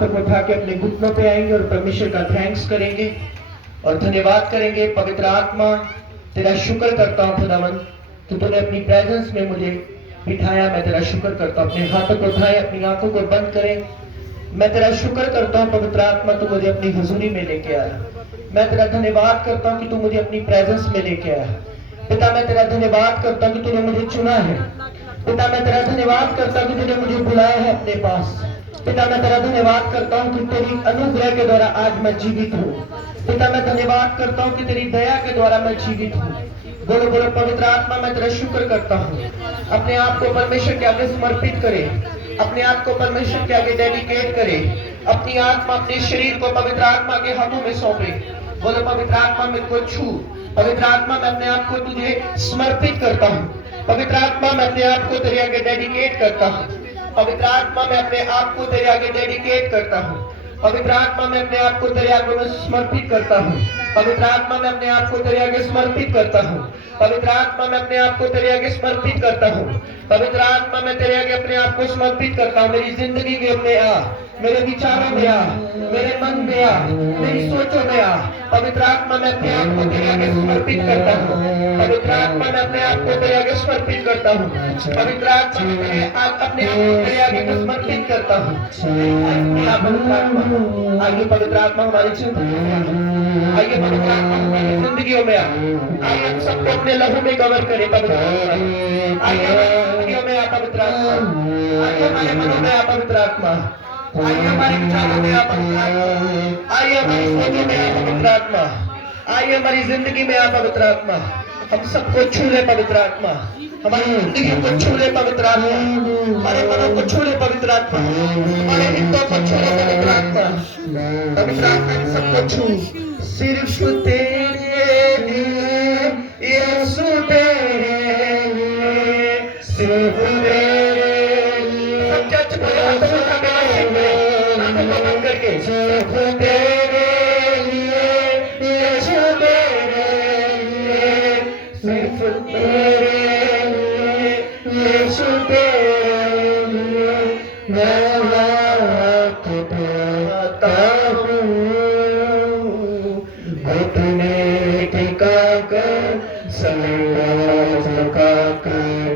हाथों को उठा के अपने घुटनों पे आएंगे और परमेश्वर का थैंक्स करेंगे और धन्यवाद करेंगे। पवित्र आत्मा, तेरा शुक्र करता हूँ खुदावन कि तूने अपनी प्रेजेंस में मुझे बिठाया। मैं तेरा शुक्र करता हूँ। अपने हाथों को उठाए, अपनी आंखों को बंद करें। मैं तेरा शुक्र करता हूँ पवित्र आत्मा, तू मुझे अपनी हुजूरी में लेके आया। मैं तेरा धन्यवाद करता हूँ कि तू मुझे अपनी प्रेजेंस में लेके आया। पिता, मैं तेरा धन्यवाद करता हूँ कि तूने मुझे चुना है। पिता, मैं तेरा धन्यवाद करता हूँ कि तूने मुझे बुलाया है अपने पास। पिता, मैं तेरा धन्यवाद करता हूँ कि तेरी अनुग्रह के द्वारा आज मैं जीवित हूँ। पिता, मैं धन्यवाद करता हूँ कि तेरी दया के द्वारा मैं जीवित हूँ। बोलो बोलो पवित्र आत्मा, मैं तेरा शुक्र करता हूँ। अपने आप को परमेश्वर के आगे समर्पित करे, अपने आप को परमेश्वर के आगे डेडिकेट करे, अपनी आत्मा अपने शरीर को पवित्र आत्मा के हाथों में सौंपे। बोलो पवित्र आत्मा, मेरे को छू। पवित्र आत्मा, मैं अपने आप को तुझे समर्पित करता हूँ। पवित्र आत्मा, मैं अपने आप को तेरे आगे डेडिकेट करता हूँ। पवित्र आत्मा, मैं अपने आप को तेरे आगे डेडिकेट करता हूँ। पवित्र आत्मा, मैं अपने आप को तेरे आगे समर्पित करता हूँ। पवित्र आत्मा, मैं अपने आप को तेरे आगे समर्पित करता हूँ। पवित्र आत्मा, मैं अपने आप को तेरे आगे समर्पित करता हूँ। पवित्र आत्मा, मैं तेरे आगे अपने आप को समर्पित करता हूँ। मेरी जिंदगी में आ, मेरे विचारों में आ, मेरे मन में आ, मेरी सोचों में आ। पवित्र आत्मा, मैं अपने आप को तेरे आगे समर्पित करता हूँ। पवित्र आत्मा, मैं अपने आप को तेरे आगे समर्पित करता हूँ। पवित्र आत्मा, मैं अपने आप को तेरे आगे समर्पित करता हूँ। पवित्र आत्मा, आइए पवित्र आत्मा हमारी जिंदगी में आ। आइए पवित्र आत्मा हमारी जिंदगियों में आ। आइए हम सबको अपने लहू में कवर करें पवित्र आत्मा। आइए हमारी जिंदगियों में आ पवित्र आत्मा। आइए हमारे मनों में आ पवित्र आत्मा। आइए हमारे विचारों में आ पवित्र आत्मा। आइए हमारी सोचों में आ पवित्र आत्मा। आइए हमारी जिंदगी में आ पवित्र आत्मा। हम सबको छू ले पवित्र आत्मा। हमारी जिंदगी को छू ले पवित्र आत्मा। हमारे मनों को छू ले पवित्र आत्मा। हमारे हितों को छू ले पवित्र आत्मा। पवित्र आत्मा हम सबको छू। सिर्फ तेरे लिए यीशु, तेरे लिए, सिर्फ तेरे लिए। सब चर्च में हाथों को उठा के वर्शिप करें, आंखों को बंद करके। सिर्फ तेरे लिए यीशु, तेरे लिए, सिर्फ तेरे लिए यीशु, तेरे लिए मैं लाख पाता हूँ। घुटने टिका कर, सर झुका कर,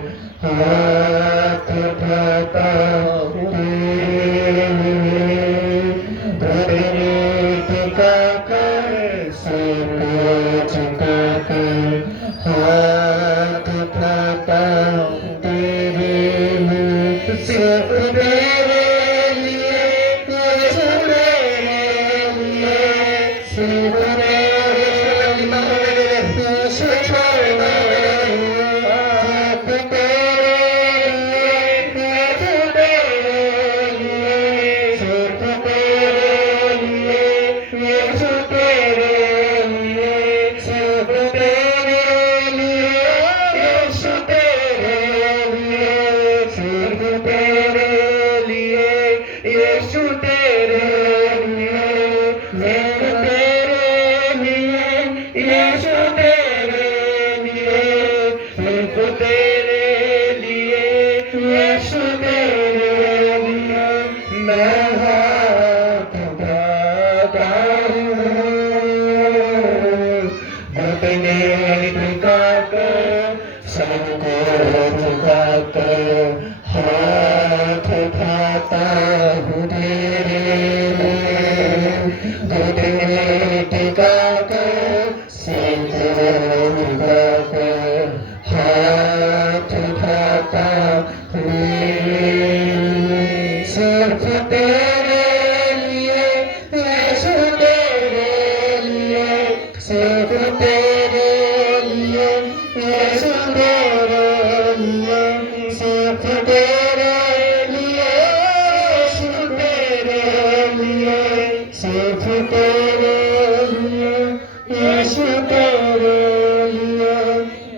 हाथ उठाता हूँ तेरे लिए। घुटने टिका कर, सर झुका कर, हाथ उठाता हूँ तेरे लिए। सिर्फ तेरे लिए, सिर्फ तेरे लिए, सिर्फ हाथ उठाता हूँ तेरे लिए। घुटने टिका कर, सिर झुका कर, हाथ उठाता हूँ तेरे लिए। सिर्फ तेरे लिए, यीशु, तेरे लिए, सिर्फ तेरे लिए, यीशु, तेरे लिए, सिर्फ तेरे लिए, यीशु, तेरे लिए, सिर्फ तेरे लिए, यीशु, तेरे लिए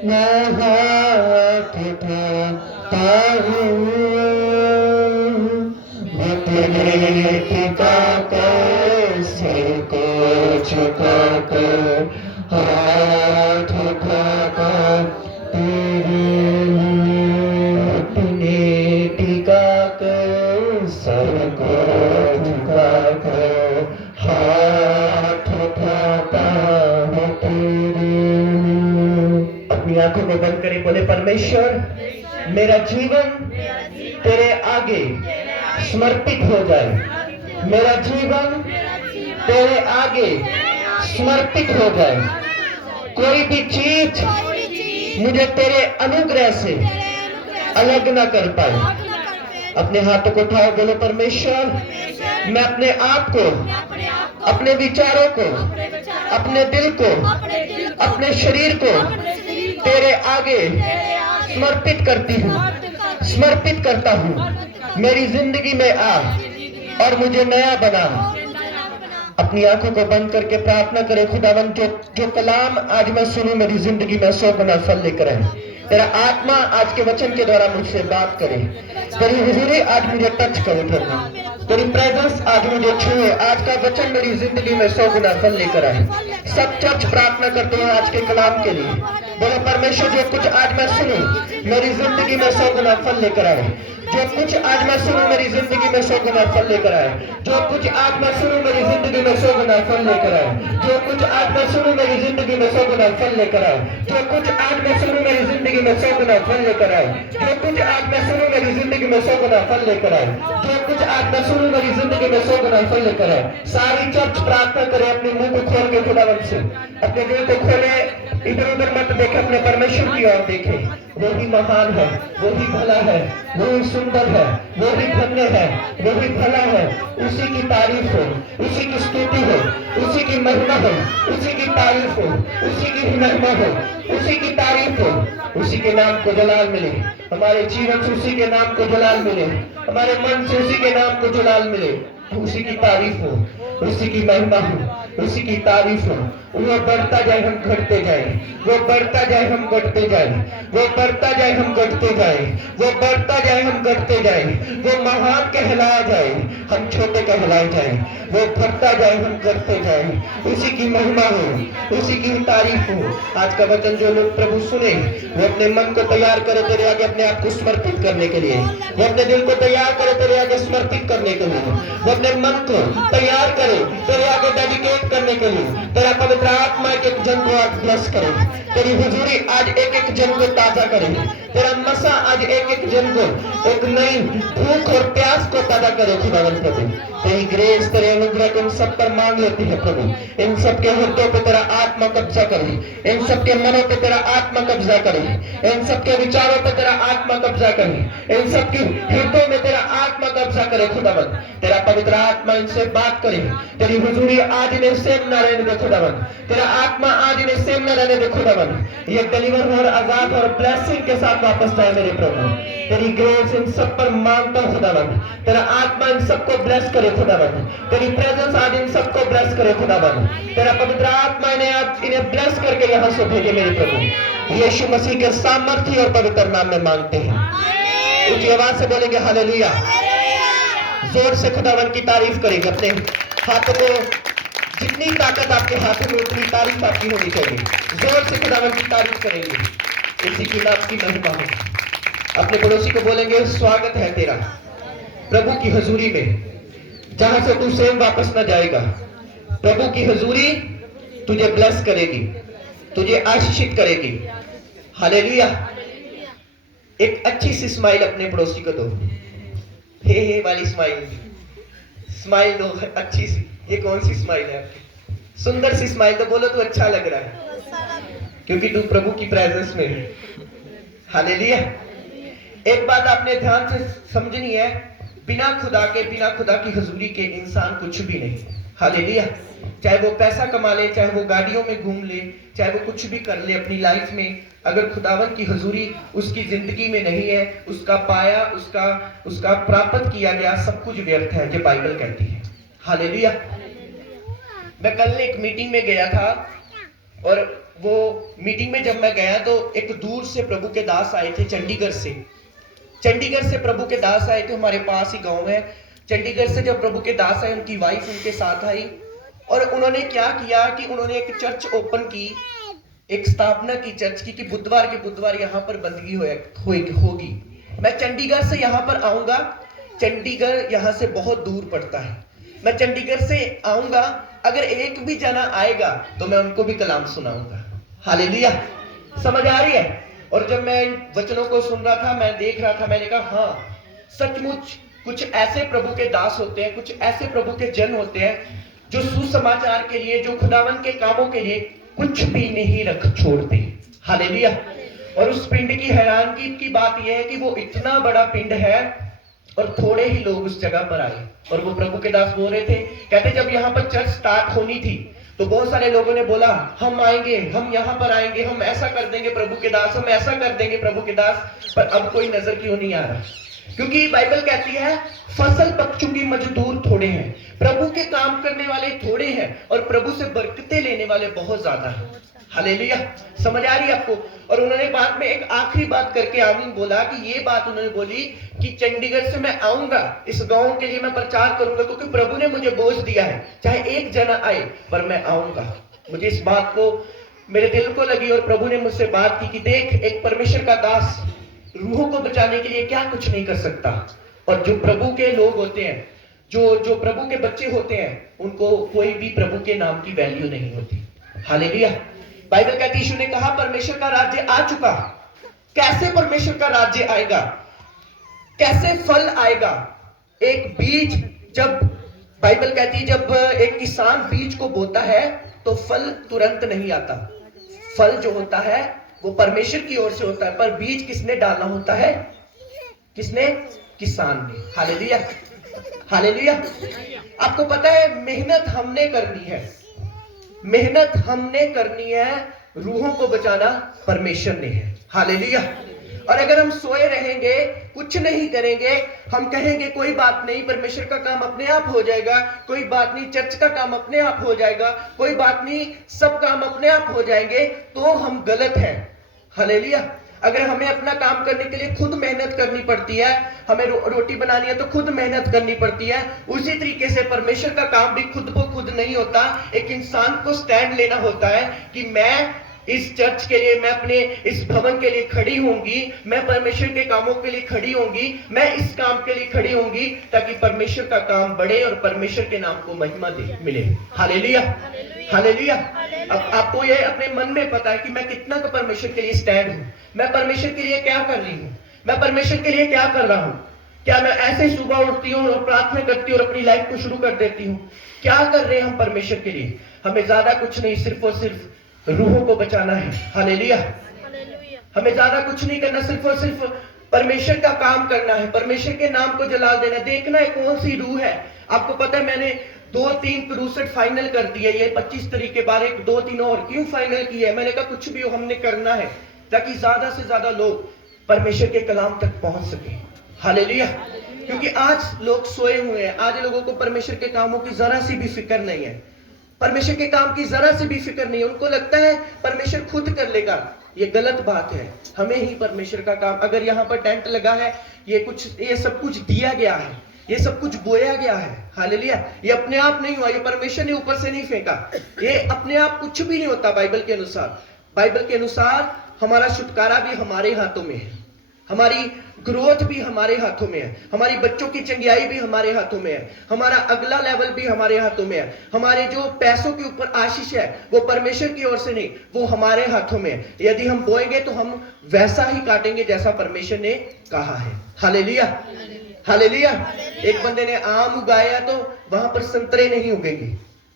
मैं हाथ उठाता हूँ। घुटने टिका कर, सिर को झुका कर, हाथ उठा कर तेरे लिए। घुटने टिका कर, सर को झुका अपनी आंखों को बंद करें, बोले परमेश्वर मेरा जीवन तेरे आगे समर्पित हो जाए, मेरा जीवन तेरे आगे समर्पित हो जाए। कोई भी चीज मुझे तेरे अनुग्रह से अलग ना कर पाए। अपने हाथों को उठाओ, बोलो परमेश्वर मैं अपने आप को, अपने विचारों को, अपने दिल को, अपने शरीर को तेरे आगे समर्पित करती हूँ, समर्पित करता हूँ। मेरी जिंदगी में आ और मुझे नया बना। अपनी आंखों को बंद करके प्रार्थना करें, खुदावन जो कलाम आज मैं सुनूं मेरी जिंदगी में 100 गुना फल लेकर आए। तेरा आत्मा आज के वचन के द्वारा मुझसे बात करे, तेरी हुजूरी आज मुझे टच करे प्रभु, तेरी प्रेजेंस आज मुझे छुए। आज का वचन मेरी जिंदगी में 100 गुना फल लेकर आए। सब चर्च प्रार्थना करते हैं आज के कलाम के लिए। बोलो परमेश्वर जो कुछ आज मैं सुनूं मेरी जिंदगी में 100 गुना फल लेकर आए। जो कुछ आज मैं सुनूं मेरी जिंदगी में 100 गुना फल लेकर आए। जो कुछ आज मैं सुनूं मेरी जिंदगी में 100 गुना फल लेकर आए। जो कुछ आज मैं सुनूं मेरी जिंदगी में 100 गुना फल लेकर आए। जो कुछ आज मैं सुनूं मेरी जिंदगी में 100 गुना फल लेकर आए। जो कुछ आज मैं सुनूं मेरी जिंदगी में 100 गुना फल लेकर आए। जो कुछ आज मैं सुनूं मेरी जिंदगी में 100 गुना फल लेकर आए। सारी चर्च प्रार्थना करे, अपने मुंह को खोल के खुदावन से, अपने दिल को खोले, इधर उधर मत देखे, अपने परमेश्वर की ओर देखे। वो ही महान है, वो ही भला है, वो ही सुंदर है, वो ही धन्य है, वो ही भला है। उसी की तारीफ हो, उसी की स्तुति हो, उसी की महिमा हो, उसी की तारीफ हो, उसी की महिमा हो, उसी की तारीफ हो। उसी के नाम को जलाल मिले, हमारे जीवन से उसी के नाम को जलाल मिले, हमारे मन से उसी के नाम को जलाल मिले। उसी की तारीफ हो, उसी की महिमा हो, उसी की तारीफ हो। वो बढ़ता जाए हम घटते जाए, वो बढ़ता जाए हम घटते जाए, वो बढ़ता जाए हम घटते जाए, वो बढ़ता जाए हम घटते जाए। वो महान कहलाया जाए, हम छोटे कहलाए जाए। वो बढ़ता जाए हम घटते जाए। उसी की महिमा हो, उसी की तारीफ हो। आज का वचन जो लोग प्रभु सुने वो अपने मन को तैयार करे तेरे आगे अपने आप को समर्पित करने के लिए। वो अपने दिल को तैयार करे तेरे आगे समर्पित करने के लिए। वो अपने मन को तैयार करे तेरे आगे डेडिकेट करने के लिए। तेरा पवित्र आत्मा के एक जन को आज ब्लेस करे। तेरी हुजूरी आज एक एक जन को ताजा करे। तेरा मसा आज एक एक जन को एक नई भूख और प्यास को ताजा करे। खुदावन प्रभु तेरी ग्रेस, तेरे अनुग्रह को इन सब पर मांग लेती है प्रभु। इन सब के हृदयों पे तेरा आत्मा कब्जा करे, इन सब के मनों पे तेरा आत्मा कब्जा करे, इन सब के विचारों पे तेरा आत्मा कब्जा करे, इन सब के हृदयों में तेरा आत्मा कब्जा करे। खुदावन तेरा पवित्र आत्मा इनसे बात करे। तेरी हुजूरी आज इन्हें सेम न रहने दे खुदावन, तेरा आत्मा आज इन्हें सेम न रहने दे खुदावन। ये डिलीवर और आजाद और ब्लेसिंग के साथ वापस जाए मेरे प्रभु। तेरी ग्रेस इन सब पर मांगता हूं खुदावन। तेरा आत्मा इन सबको ब्लेस करे खुदावन। तेरी प्रेजेंस आज इन सबको ब्लेस करे खुदावन। तेरा पवित्र आत्मा इन्हें ब्लेस करके यहाँ से भेजे मेरे प्रभु। यीशु मसीह के सामर्थ्य और पवित्र नाम में मांगते हैं। ऊंची आवाज से बोलेंगे हालेलुया। जोर से खुदावन की तारीफ करेंगे। अपने हाथों को, जितनी ताकत आपके हाथों में उतनी तारीफ आपकी होनी चाहिए। जोर से खुदावन की तारीफ करेंगे। इसी की नाम की महिमा हो। अपने पड़ोसी को बोलेंगे स्वागत है तेरा प्रभु की हजूरी में, जहां से तू सेम वापस न जाएगा। प्रभु की हजूरी तुझे ब्लेस करेगी, तुझे आशीषित करेगी। हालेलुया। एक अच्छी सी स्माइल अपने पड़ोसी को दो। हे वाली स्माइल, स्माइल दो अच्छी सी। ये कौन सी स्माइल है आपकी? सुंदर सी स्माइल तो बोलो तो अच्छा लग रहा है, क्योंकि तू प्रभु की प्रेजेंस में है। हालेलुया। एक बात आपने ध्यान से समझनी है, बिना खुदा के, बिना खुदा की हजूरी के इंसान कुछ भी नहीं। हालेलुया। चाहे वो पैसा कमा ले, चाहे वो गाड़ियों में घूम ले, चाहे वो कुछ भी कर ले अपनी लाइफ में, अगर खुदावन की हजूरी उसकी जिंदगी में नहीं है, उसका पाया, उसका प्राप्त किया गया सब कुछ व्यर्थ है, जो बाइबल कहती है। हालेलुया। मैं कल एक मीटिंग में गया था, और वो मीटिंग में जब मैं गया तो एक दूर से प्रभु के दास आए थे, चंडीगढ़ से प्रभु के दास आए थे। हमारे पास ही गांव है। चंडीगढ़ से जब प्रभु के दास आए, उनकी वाइफ उनके साथ आई, और उन्होंने क्या किया कि उन्होंने एक चर्च ओपन की, एक स्थापना की चर्च की, कि बुधवार के बुधवार यहाँ पर बंदगी होगी। मैं चंडीगढ़ से यहाँ पर आऊंगा। चंडीगढ़ यहाँ से बहुत दूर पड़ता है। मैं चंडीगढ़ से आऊंगा, अगर एक भी जना आएगा तो मैं उनको भी कलाम सुनाऊंगा। हालेलुया। समझ आ रही है? और जब मैं इन वचनों को सुन रहा था, मैं देख रहा था, मैंने कहा हाँ, सचमुच कुछ ऐसे प्रभु के दास होते हैं, कुछ ऐसे प्रभु के जन होते हैं जो सुसमाचार के लिए, जो खुदावन के कामों के लिए कुछ भी नहीं रख छोड़ते। हालेलुया। और उस पिंड की हैरानगी की बात यह है कि वो इतना बड़ा पिंड है और थोड़े ही लोग उस जगह पर आए। और वो प्रभु के दास बोल रहे थे, कहते जब यहाँ पर चर्च स्टार्ट होनी थी तो बहुत सारे लोगों ने बोला हम आएंगे, हम यहाँ पर आएंगे, हम ऐसा कर देंगे प्रभु के दास, हम ऐसा कर देंगे प्रभु के दास। पर अब कोई नजर क्यों नहीं आ रहा? क्योंकि बाइबल कहती है फसल पक चुकी, मजदूर थोड़े हैं। प्रभु के काम करने वाले थोड़े हैं और प्रभु से बरकतें लेने वाले बहुत ज्यादा हैं। हालेलुया। समझ आ रही है आपको? और उन्होंने बाद में एक आखिरी बात करके आमीन बोला कि ये बात उन्होंने बोली कि चंडीगढ़ से मैं आऊंगा, इस गांव के लिए मैं प्रचार करूंगा, क्योंकि प्रभु ने मुझे बोझ दिया है, चाहे एक जना आए पर मैं आऊंगा। मुझे इस बात को मेरे दिल को लगी और प्रभु ने मुझसे बात की कि देख, एक परमेश्वर का दास रूहों को बचाने के लिए क्या कुछ नहीं कर सकता। और जो प्रभु के लोग होते हैं, जो प्रभु के बच्चे होते हैं, उनको कोई भी प्रभु के नाम की वैल्यू नहीं होती। हालेलुया। बाइबल कहती है, यीशु ने कहा परमेश्वर का राज्य आ चुका। कैसे परमेश्वर का राज्य आएगा? कैसे फल आएगा? एक बीज, जब बाइबल कहती है जब एक किसान बीज को बोता है तो फल तुरंत नहीं आता। फल जो होता है वो परमेश्वर की ओर से होता है, पर बीज किसने डालना होता है? किसने? किसान ने। हालेलुया। हालेलुया। आपको पता है मेहनत हमने करनी है, मेहनत हमने करनी है, रूहों को बचाना परमेश्वर ने है। हालेलुया। और अगर हम सोए रहेंगे, कुछ नहीं करेंगे, हम कहेंगे कोई बात नहीं, परमेश्वर का काम अपने आप हो जाएगा, कोई बात नहीं, चर्च का काम अपने आप हो जाएगा, कोई बात नहीं, सब काम अपने आप हो जाएंगे, तो हम गलत हैं। हालेलुया। अगर हमें अपना काम करने के लिए खुद मेहनत करनी पड़ती है, हमें रोटी बनानी है तो खुद मेहनत करनी पड़ती है, उसी तरीके से परमेश्वर का काम भी खुद को खुद नहीं होता। एक इंसान को स्टैंड लेना होता है कि मैं इस चर्च के लिए, मैं अपने इस भवन के लिए खड़ी होंगी, मैं परमेश्वर के कामों के लिए खड़ी होंगी, मैं इस काम के लिए खड़ी होंगी ताकि परमेश्वर का काम बढ़े और परमेश्वर के नाम को महिमा दे मिले। हालेलुया। हालेलुया। अब आपको ये अपने मन में पता है कि मैं कितना का परमेश्वर के लिए स्टैंड हूं, मैं परमेश्वर के लिए क्या कर रही हूं, मैं परमेश्वर के लिए क्या कर रहा हूं। क्या मैं ऐसे सुबह उठती हूँ और प्रार्थना करती हूँ और अपनी लाइफ को शुरू कर देती हूँ? क्या कर रहे हैं हम परमेश्वर के लिए? हमें ज्यादा कुछ नहीं, सिर्फ और सिर्फ रूहों को बचाना है। हालेलुया। हमें ज्यादा कुछ नहीं करना, सिर्फ और सिर्फ परमेश्वर का काम करना है, परमेश्वर के नाम को जला देना। देखना है कौन सी रूह है। आपको पता है मैंने 2-3 क्रूसेड फाइनल कर दिए, ये 25 तारीख के बाद 2-3 और क्यों फाइनल किए? मैंने कहा कुछ भी हो हमने करना है ताकि ज्यादा से ज्यादा लोग परमेश्वर के कलाम तक पहुंच सके। हालेलुया। क्योंकि आज लोग सोए हुए हैं, आज लोगों को परमेश्वर के कामों की जरा सी भी फिक्र नहीं है, परमेश्वर के काम की जरा सी भी फिक्र नहीं है। उनको लगता है परमेश्वर खुद कर लेगा। ये गलत बात है। हमें ही परमेश्वर का काम, अगर यहाँ पर टेंट लगा है, ये सब कुछ दिया गया है, ये सब कुछ बोया गया है। हालेलुया। ये अपने आप नहीं हुआ, ये परमेश्वर ने ऊपर से नहीं फेंका, ये अपने आप कुछ भी नहीं होता। बाइबल के अनुसार, बाइबल के अनुसार हमारा छुटकारा भी हमारे हाथों में है, हमारी ग्रोथ भी हमारे हाथों में है, हमारी बच्चों की चंगियाई भी हमारे हाथों में है, हमारा अगला लेवल भी हमारे हाथों में है, हमारे जो पैसों के ऊपर आशीष है वो परमेश्वर की ओर से नहीं, वो हमारे हाथों में है। यदि हम बोएंगे तो हम वैसा ही काटेंगे जैसा परमेश्वर ने कहा है। हालेलुया। हालेलुया। एक बंदे ने आम उगाया तो वहां पर संतरे नहीं उगेंगे,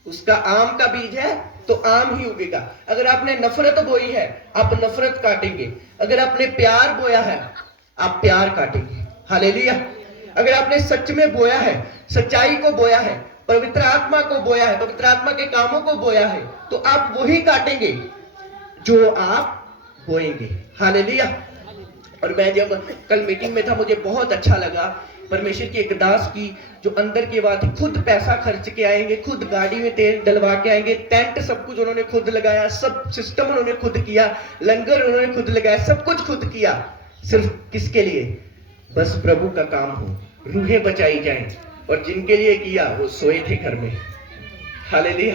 उसका आम का बीज है तो आम ही उगेगा। अगर आपने नफरत बोई है आप नफरत काटेंगे, अगर आपने प्यार बोया है आप प्यार काटेंगे। हालेलुया। अगर आपने सच में बोया है, सच्चाई को बोया है, पवित्र आत्मा को बोया है, पवित्र आत्मा के कामों को बोया है, तो आप वही काटेंगे जो आप बोएंगे। हालेलुया। और मैं जब कल मीटिंग में था मुझे बहुत अच्छा लगा, परमेश्वर की एक दास की जो अंदर की बात है, खुद पैसा खर्च के आएंगे, खुद गाड़ी में तेल डलवा के आएंगे, टेंट सब कुछ उन्होंने खुद लगाया, सब सिस्टम उन्होंने खुद किया, लंगर उन्होंने खुद लगाया, सब कुछ खुद किया। सिर्फ किसके लिए? बस प्रभु का काम हो, रूहें बचाई जाएं। और जिनके लिए किया वो सोए थे घर में। हालेलुया।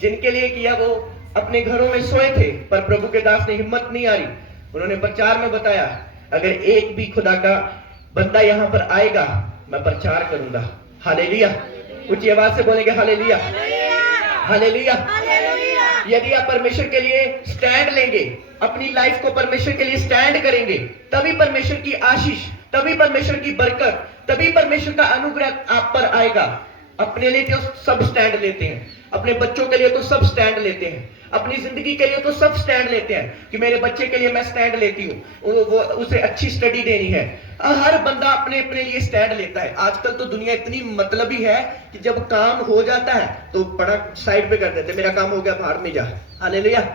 जिनके लिए किया वो अपने घरों में सोए थे, पर प्रभु के दास ने हिम्मत नहीं हारी, उन्होंने प्रचार में बताया अगर एक भी खुदा का बंदा यहाँ पर आएगा मैं प्रचार करूंगा। हालेलुया। ऊंची आवाज से बोलेंगे हालेलुया। हालेलुया। यदि आप परमेश्वर के लिए स्टैंड लेंगे, अपनी लाइफ को परमेश्वर के लिए स्टैंड करेंगे, तभी परमेश्वर की आशीष, तभी परमेश्वर की बरकत, तभी परमेश्वर का अनुग्रह आप पर आएगा। अपने लिए तो सब स्टैंड लेते हैं, अपने बच्चों के लिए तो सब स्टैंड लेते हैं, अपनी जिंदगी के लिए तो सब स्टैंड लेते हैं कि मेरे बच्चे के लिए मैं स्टैंड लेती हूँ, वो उसे अच्छी स्टडी देनी है। हर बंदा अपने अपने लिए स्टैंड लेता है। आजकल तो दुनिया इतनी मतलबी है कि जब काम हो जाता है तो बड़ा साइड पे कर देते, मेरा काम हो गया, बाहर में जा। हालेलुया।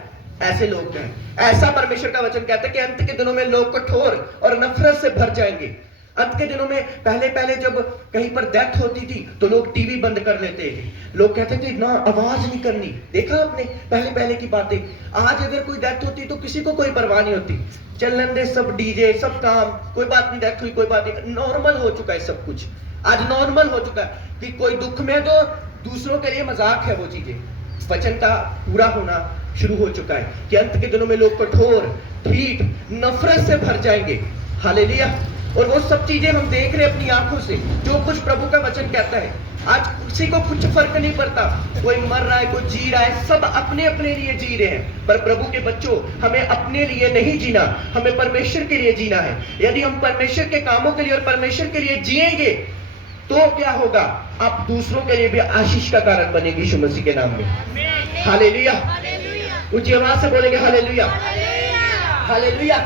ऐसे लोग हैं। ऐसा परमेश्वर का वचन कहता है कि अंत के दिनों में लोग कठोर और नफरत से भर जाएंगे। अंत के दिनों में पहले जब कहीं पर डेथ होती थी तो लोग टीवी बंद कर लेते थे, लोग कहते थे ना आवाज नहीं करनी। देखा आपने पहले की बातें। आज अगर कोई डेथ होती तो किसी को कोई परवाह नहीं होती, चलन दे, सब डीजे, सब काम, कोई बात नहीं, डेथ हुई कोई बात नहीं, नॉर्मल हो चुका है सब कुछ। आज नॉर्मल हो चुका है कि कोई दुख में तो दूसरों के लिए मजाक है वो चीजें। वचन का पूरा होना शुरू हो चुका है कि अंत के दिनों में लोग कठोर, ठीक, नफरत से भर जाएंगे। हालेलुया। और वो सब चीजें हम देख रहे हैं अपनी आंखों से, जो कुछ प्रभु का वचन कहता है। आज किसी को कुछ फर्क नहीं पड़ता, कोई मर रहा है, कोई जी रहा है, सब अपने अपने लिए जी रहे हैं। पर प्रभु के बच्चों, हमें अपने लिए नहीं जीना, हमें परमेश्वर के लिए जीना है। यदि हम परमेश्वर के कामों के लिए और परमेश्वर के लिए जिएंगे तो क्या होगा? आप दूसरों के लिए भी आशीष का कारण बनेगी यीशु मसीह के नाम में। हालेलुया। ऊंची आवाज से बोलेंगे हालेलुया, हालेलुया।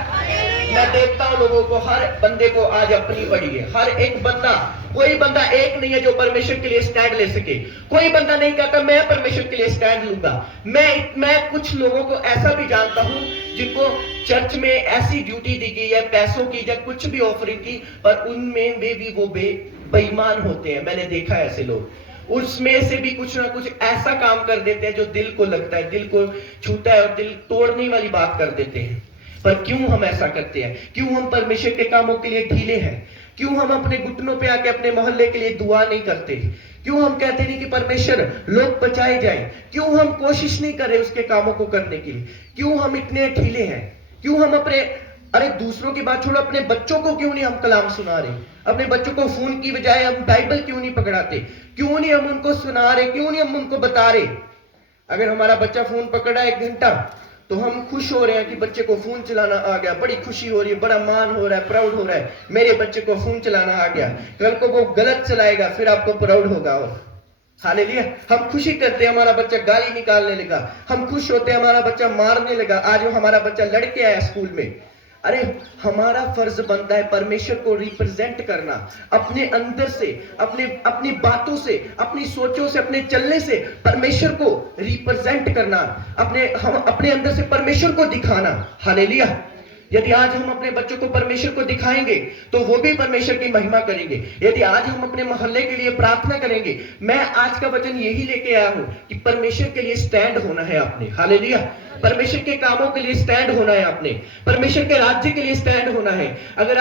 मैं देखता हूं लोगों को, हर बंदे को आज अपनी पड़ी है। हर एक बंदा, कोई बंदा एक नहीं है जो परमेश्वर के लिए स्टैंड ले सके। कोई बंदा नहीं कहता मैं परमेश्वर के लिए स्टैंड लूंगा। मैं कुछ लोगों को ऐसा भी जानता हूं जिनको चर्च में ऐसी ड्यूटी दी गई है, पैसों की या कुछ भी ऑफरिंग की, पर उनमें वे भी वो बेईमान होते हैं। मैंने देखा है ऐसे लोग। उसमें से भी कुछ ना कुछ ऐसा काम कर देते हैं जो दिल को लगता है, दिल को छूता है और दिल तोड़ने वाली बात कर देते हैं। पर क्यों हम ऐसा करते हैं? क्यों हम परमेश्वर के कामों के लिए ढीले हैं? क्यों हम अपने घुटनों पे आके अपने मोहल्ले के लिए दुआ नहीं करते? क्यों हम कहते नहीं कि परमेश्वर लोग बचाए जाए? क्यों हम कोशिश नहीं कर रहे उसके कामों को करने की? क्यों हम इतने ढीले हैं? क्यों हम अरे दूसरों की बात छोड़ो, अपने बच्चों को क्यों नहीं हम कलाम सुना रहे? अपने बच्चों को फोन की बजाय हम बाइबल क्यों नहीं पकड़ाते? क्यों नहीं हम उनको सुना रहे? क्यों नहीं हम उनको बता रहे? अगर हमारा बच्चा फोन पकड़ा 1 घंटा तो हम खुश हो रहे हैं कि बच्चे को फोन चलाना आ गया, बड़ी खुशी हो रही है, बड़ा मान हो रहा है, प्राउड हो रहा है, मेरे बच्चे को फोन चलाना आ गया। कल को वो गलत चलाएगा, फिर आपको प्राउड होगा। हालेलुया। हम खुशी करते हैं हमारा बच्चा गाली निकालने लगा, हम खुश होते हैं हमारा बच्चा मारने लगा, आज हमारा बच्चा लड़के आया स्कूल में। अरे हमारा फर्ज बनता है परमेश्वर को रिप्रेजेंट करना, अपने अंदर से, अपनी बातों से, अपनी सोचों से, अपने चलने से परमेश्वर को रिप्रेजेंट करना, हम अपने अंदर से परमेश्वर को दिखाना। हालेलुया। यदि आज हम अपने बच्चों को परमेश्वर को दिखाएंगे तो वो भी परमेश्वर की महिमा करेंगे। यदि आज हम अपने मोहल्ले के लिए प्रार्थना करेंगे, मैं आज का वचन यही लेके आया हूं कि परमेश्वर के लिए स्टैंड होना है आपने। हालेलुया। परमेश्वर के कामों के लिए स्टैंड होना है आपने, परमेश्वर के राज्य के लिए स्टैंड होना है। अगर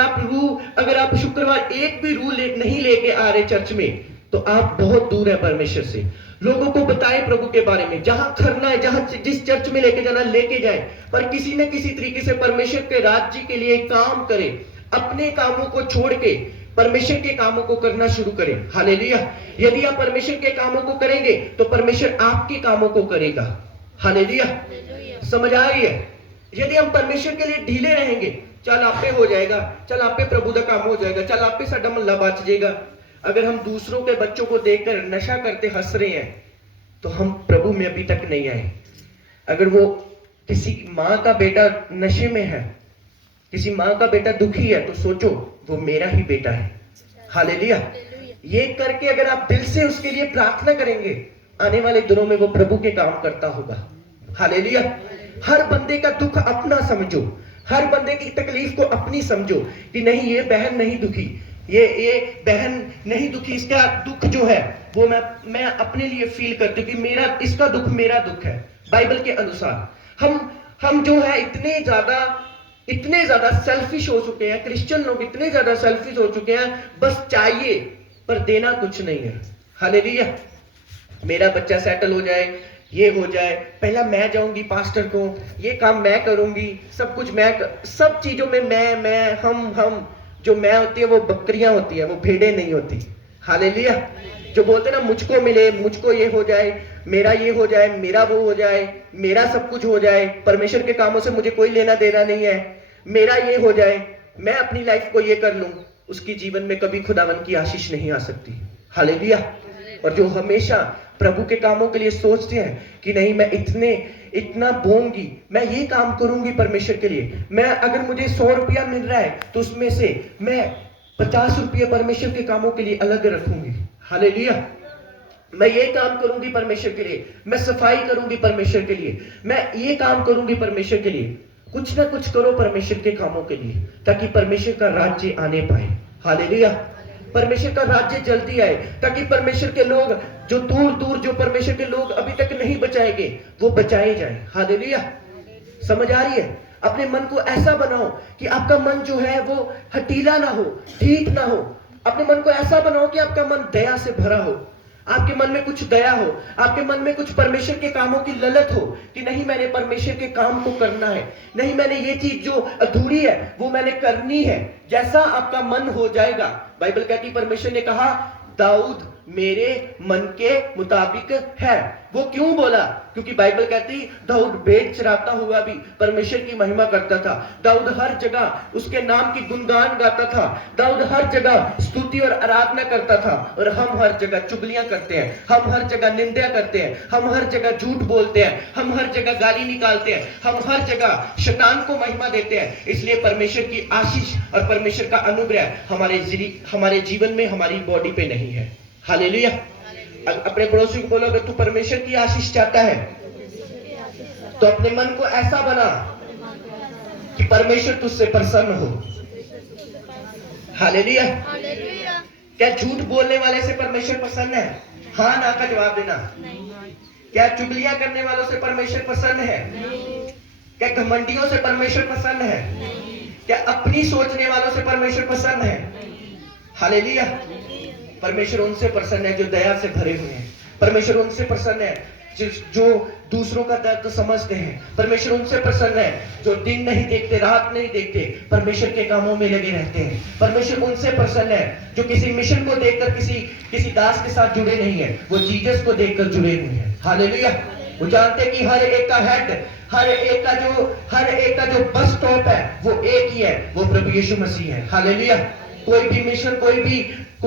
आप शुक्रवार एक भी रूल नहीं लेके आ रहे चर्च में तो आप बहुत दूर है परमेश्वर से। लोगों को बताएं प्रभु के बारे में, जहां करना है, जहां जिस चर्च में लेके जाना लेके जाए, पर किसी न किसी तरीके से परमेश्वर के राज्य के लिए काम करें। अपने कामों को छोड़ के परमेश्वर के कामों को करना शुरू करें। हालेलुया। यदि आप परमेश्वर के कामों को करेंगे तो परमेश्वर आपके कामों को करेगा। हालेलुया। समझ आ रही है? यदि हम परमेश्वर के लिए ढीले रहेंगे, चल आप पे हो जाएगा, चल आप पे प्रभु का काम हो जाएगा, चल आप पे साडा महला बच जाएगा। अगर हम दूसरों के बच्चों को देखकर नशा करते हंस रहे हैं तो हम प्रभु में अभी तक नहीं आए। अगर वो किसी माँ का बेटा नशे में है, किसी माँ का बेटा दुखी है, तो सोचो वो मेरा ही बेटा है। हालेलुया। ये करके अगर आप दिल से उसके लिए प्रार्थना करेंगे, आने वाले दिनों में वो प्रभु के काम करता होगा। हालेलुया। हर बंदे का दुख अपना समझो, हर बंदे की तकलीफ को अपनी समझो कि नहीं ये बहन नहीं दुखी, ये बहन नहीं दुखी, इसका दुख जो है वो मैं अपने लिए फील करती हूँ कि मेरा इसका दुख मेरा दुख है। बाइबल के अनुसार हम जो है इतने ज्यादा सेल्फिश हो चुके हैं। क्रिश्चियन लोग इतने ज्यादा सेल्फिश हो चुके हैं, बस चाहिए पर देना कुछ नहीं है। हालेलुया। मेरा बच्चा सेटल हो जाए, ये हो जाए, पहला मैं जाऊंगी पास्टर को, ये काम मैं करूंगी, सब कुछ सब चीजों में हम जो मैं होती है वो बकरियां होती है, वो भेड़े नहीं होती। हालेलुया। जो बोलते ना मुझको मिले, मुझको ये हो जाए, मेरा ये हो जाए, मेरा वो हो जाए, मेरा सब कुछ हो जाए, परमेश्वर के कामों से मुझे कोई लेना देना नहीं है, मेरा ये हो जाए, मैं अपनी लाइफ को ये कर लूं, उसकी जीवन में कभी खुदावन की आशीष नहीं आ सकती। हालेलुया। और जो हमेशा प्रभु के कामों के लिए सोचते हैं कि नहीं मैं इतना बोऊंगी, मैं ये काम करूंगी परमेश्वर के लिए, मैं अगर मुझे 100 रुपया मिल रहा है तो उसमें से मैं 50 रुपये परमेश्वर के कामों के लिए अलग रखूंगी। हालेलुया। मैं ये काम करूंगी परमेश्वर के लिए, मैं सफाई करूंगी परमेश्वर के लिए, मैं ये काम करूंगी परमेश्वर के लिए। कुछ ना कुछ करो परमेश्वर के कामों के लिए, ताकि परमेश्वर का राज्य आने पाए। हालेलुया। परमेश्वर का राज्य जल्दी आए, ताकि परमेश्वर के लोग जो दूर दूर, जो परमेश्वर के लोग अभी तक नहीं बचाए गए, वो बचाए जाए। हालेलुया। समझ आ रही है? अपने मन को ऐसा बनाओ कि आपका मन जो है वो हठीला ना हो, ठीक ना हो। अपने मन को ऐसा बनाओ कि आपका मन दया से भरा हो, आपके मन में कुछ दया हो, आपके मन में कुछ परमेश्वर के कामों की ललक हो कि नहीं मैंने परमेश्वर के काम को करना है, नहीं मैंने ये चीज जो अधूरी है वो मैंने करनी है। जैसा आपका मन हो जाएगा, बाइबल कहती परमेश्वर ने कहा दाऊद मेरे मन के मुताबिक है। वो क्यों बोला? क्योंकि बाइबल कहती दाऊद भेड़ चराता हुआ भी परमेश्वर की महिमा करता था। दाऊद हर जगह उसके नाम की गुणगान गाता था। दाऊद हर जगह स्तुति और आराधना करता था। और हम हर जगह चुगलियां करते हैं, हम हर जगह निंदा करते हैं, हम हर जगह झूठ बोलते हैं, हम हर जगह गाली निकालते हैं, हम हर जगह शैतान को महिमा देते हैं। इसलिए परमेश्वर की आशीष और परमेश्वर का अनुग्रह हमारे जीवन में, हमारी बॉडी पे नहीं है। हालेलुया। अपने पड़ोसी को बोलो अगर तू परमेश्वर की आशीष चाहता है तो अपने मन को ऐसा बना कि परमेश्वर तुझसे प्रसन्न हो। हालेलुया। क्या झूठ बोलने वाले से परमेश्वर प्रसन्न है? हाँ ना का जवाब देना। क्या चुगलियां करने वालों से परमेश्वर प्रसन्न है? क्या घमंडियों से परमेश्वर प्रसन्न है? क्या अपनी सोचने वालों से परमेश्वर प्रसन्न है? हालेलुया। परमेश्वर उनसे प्रसन्न है जो दया से भरे हुए हैं। परमेश्वर उनसे प्रसन्न है जो दूसरों का दर्द समझते हैं। परमेश्वर उनसे प्रसन्न है जो दिन नहीं देखते, रात नहीं देखते, परमेश्वर के कामों में लगे रहते हैं। परमेश्वर उनसे प्रसन्न है जो किसी मिशन को देखकर किसी दास के साथ जुड़े नहीं है, वो जीसस को देखकर जुड़े हुए हैं। हालेलुया। वो जानते कि हर एक का हेड, हर एक का जो बस स्टॉप है वो एक ही है, वो प्रभु यीशु मसीह है। हालेलुया। कोई भी मिशन, कोई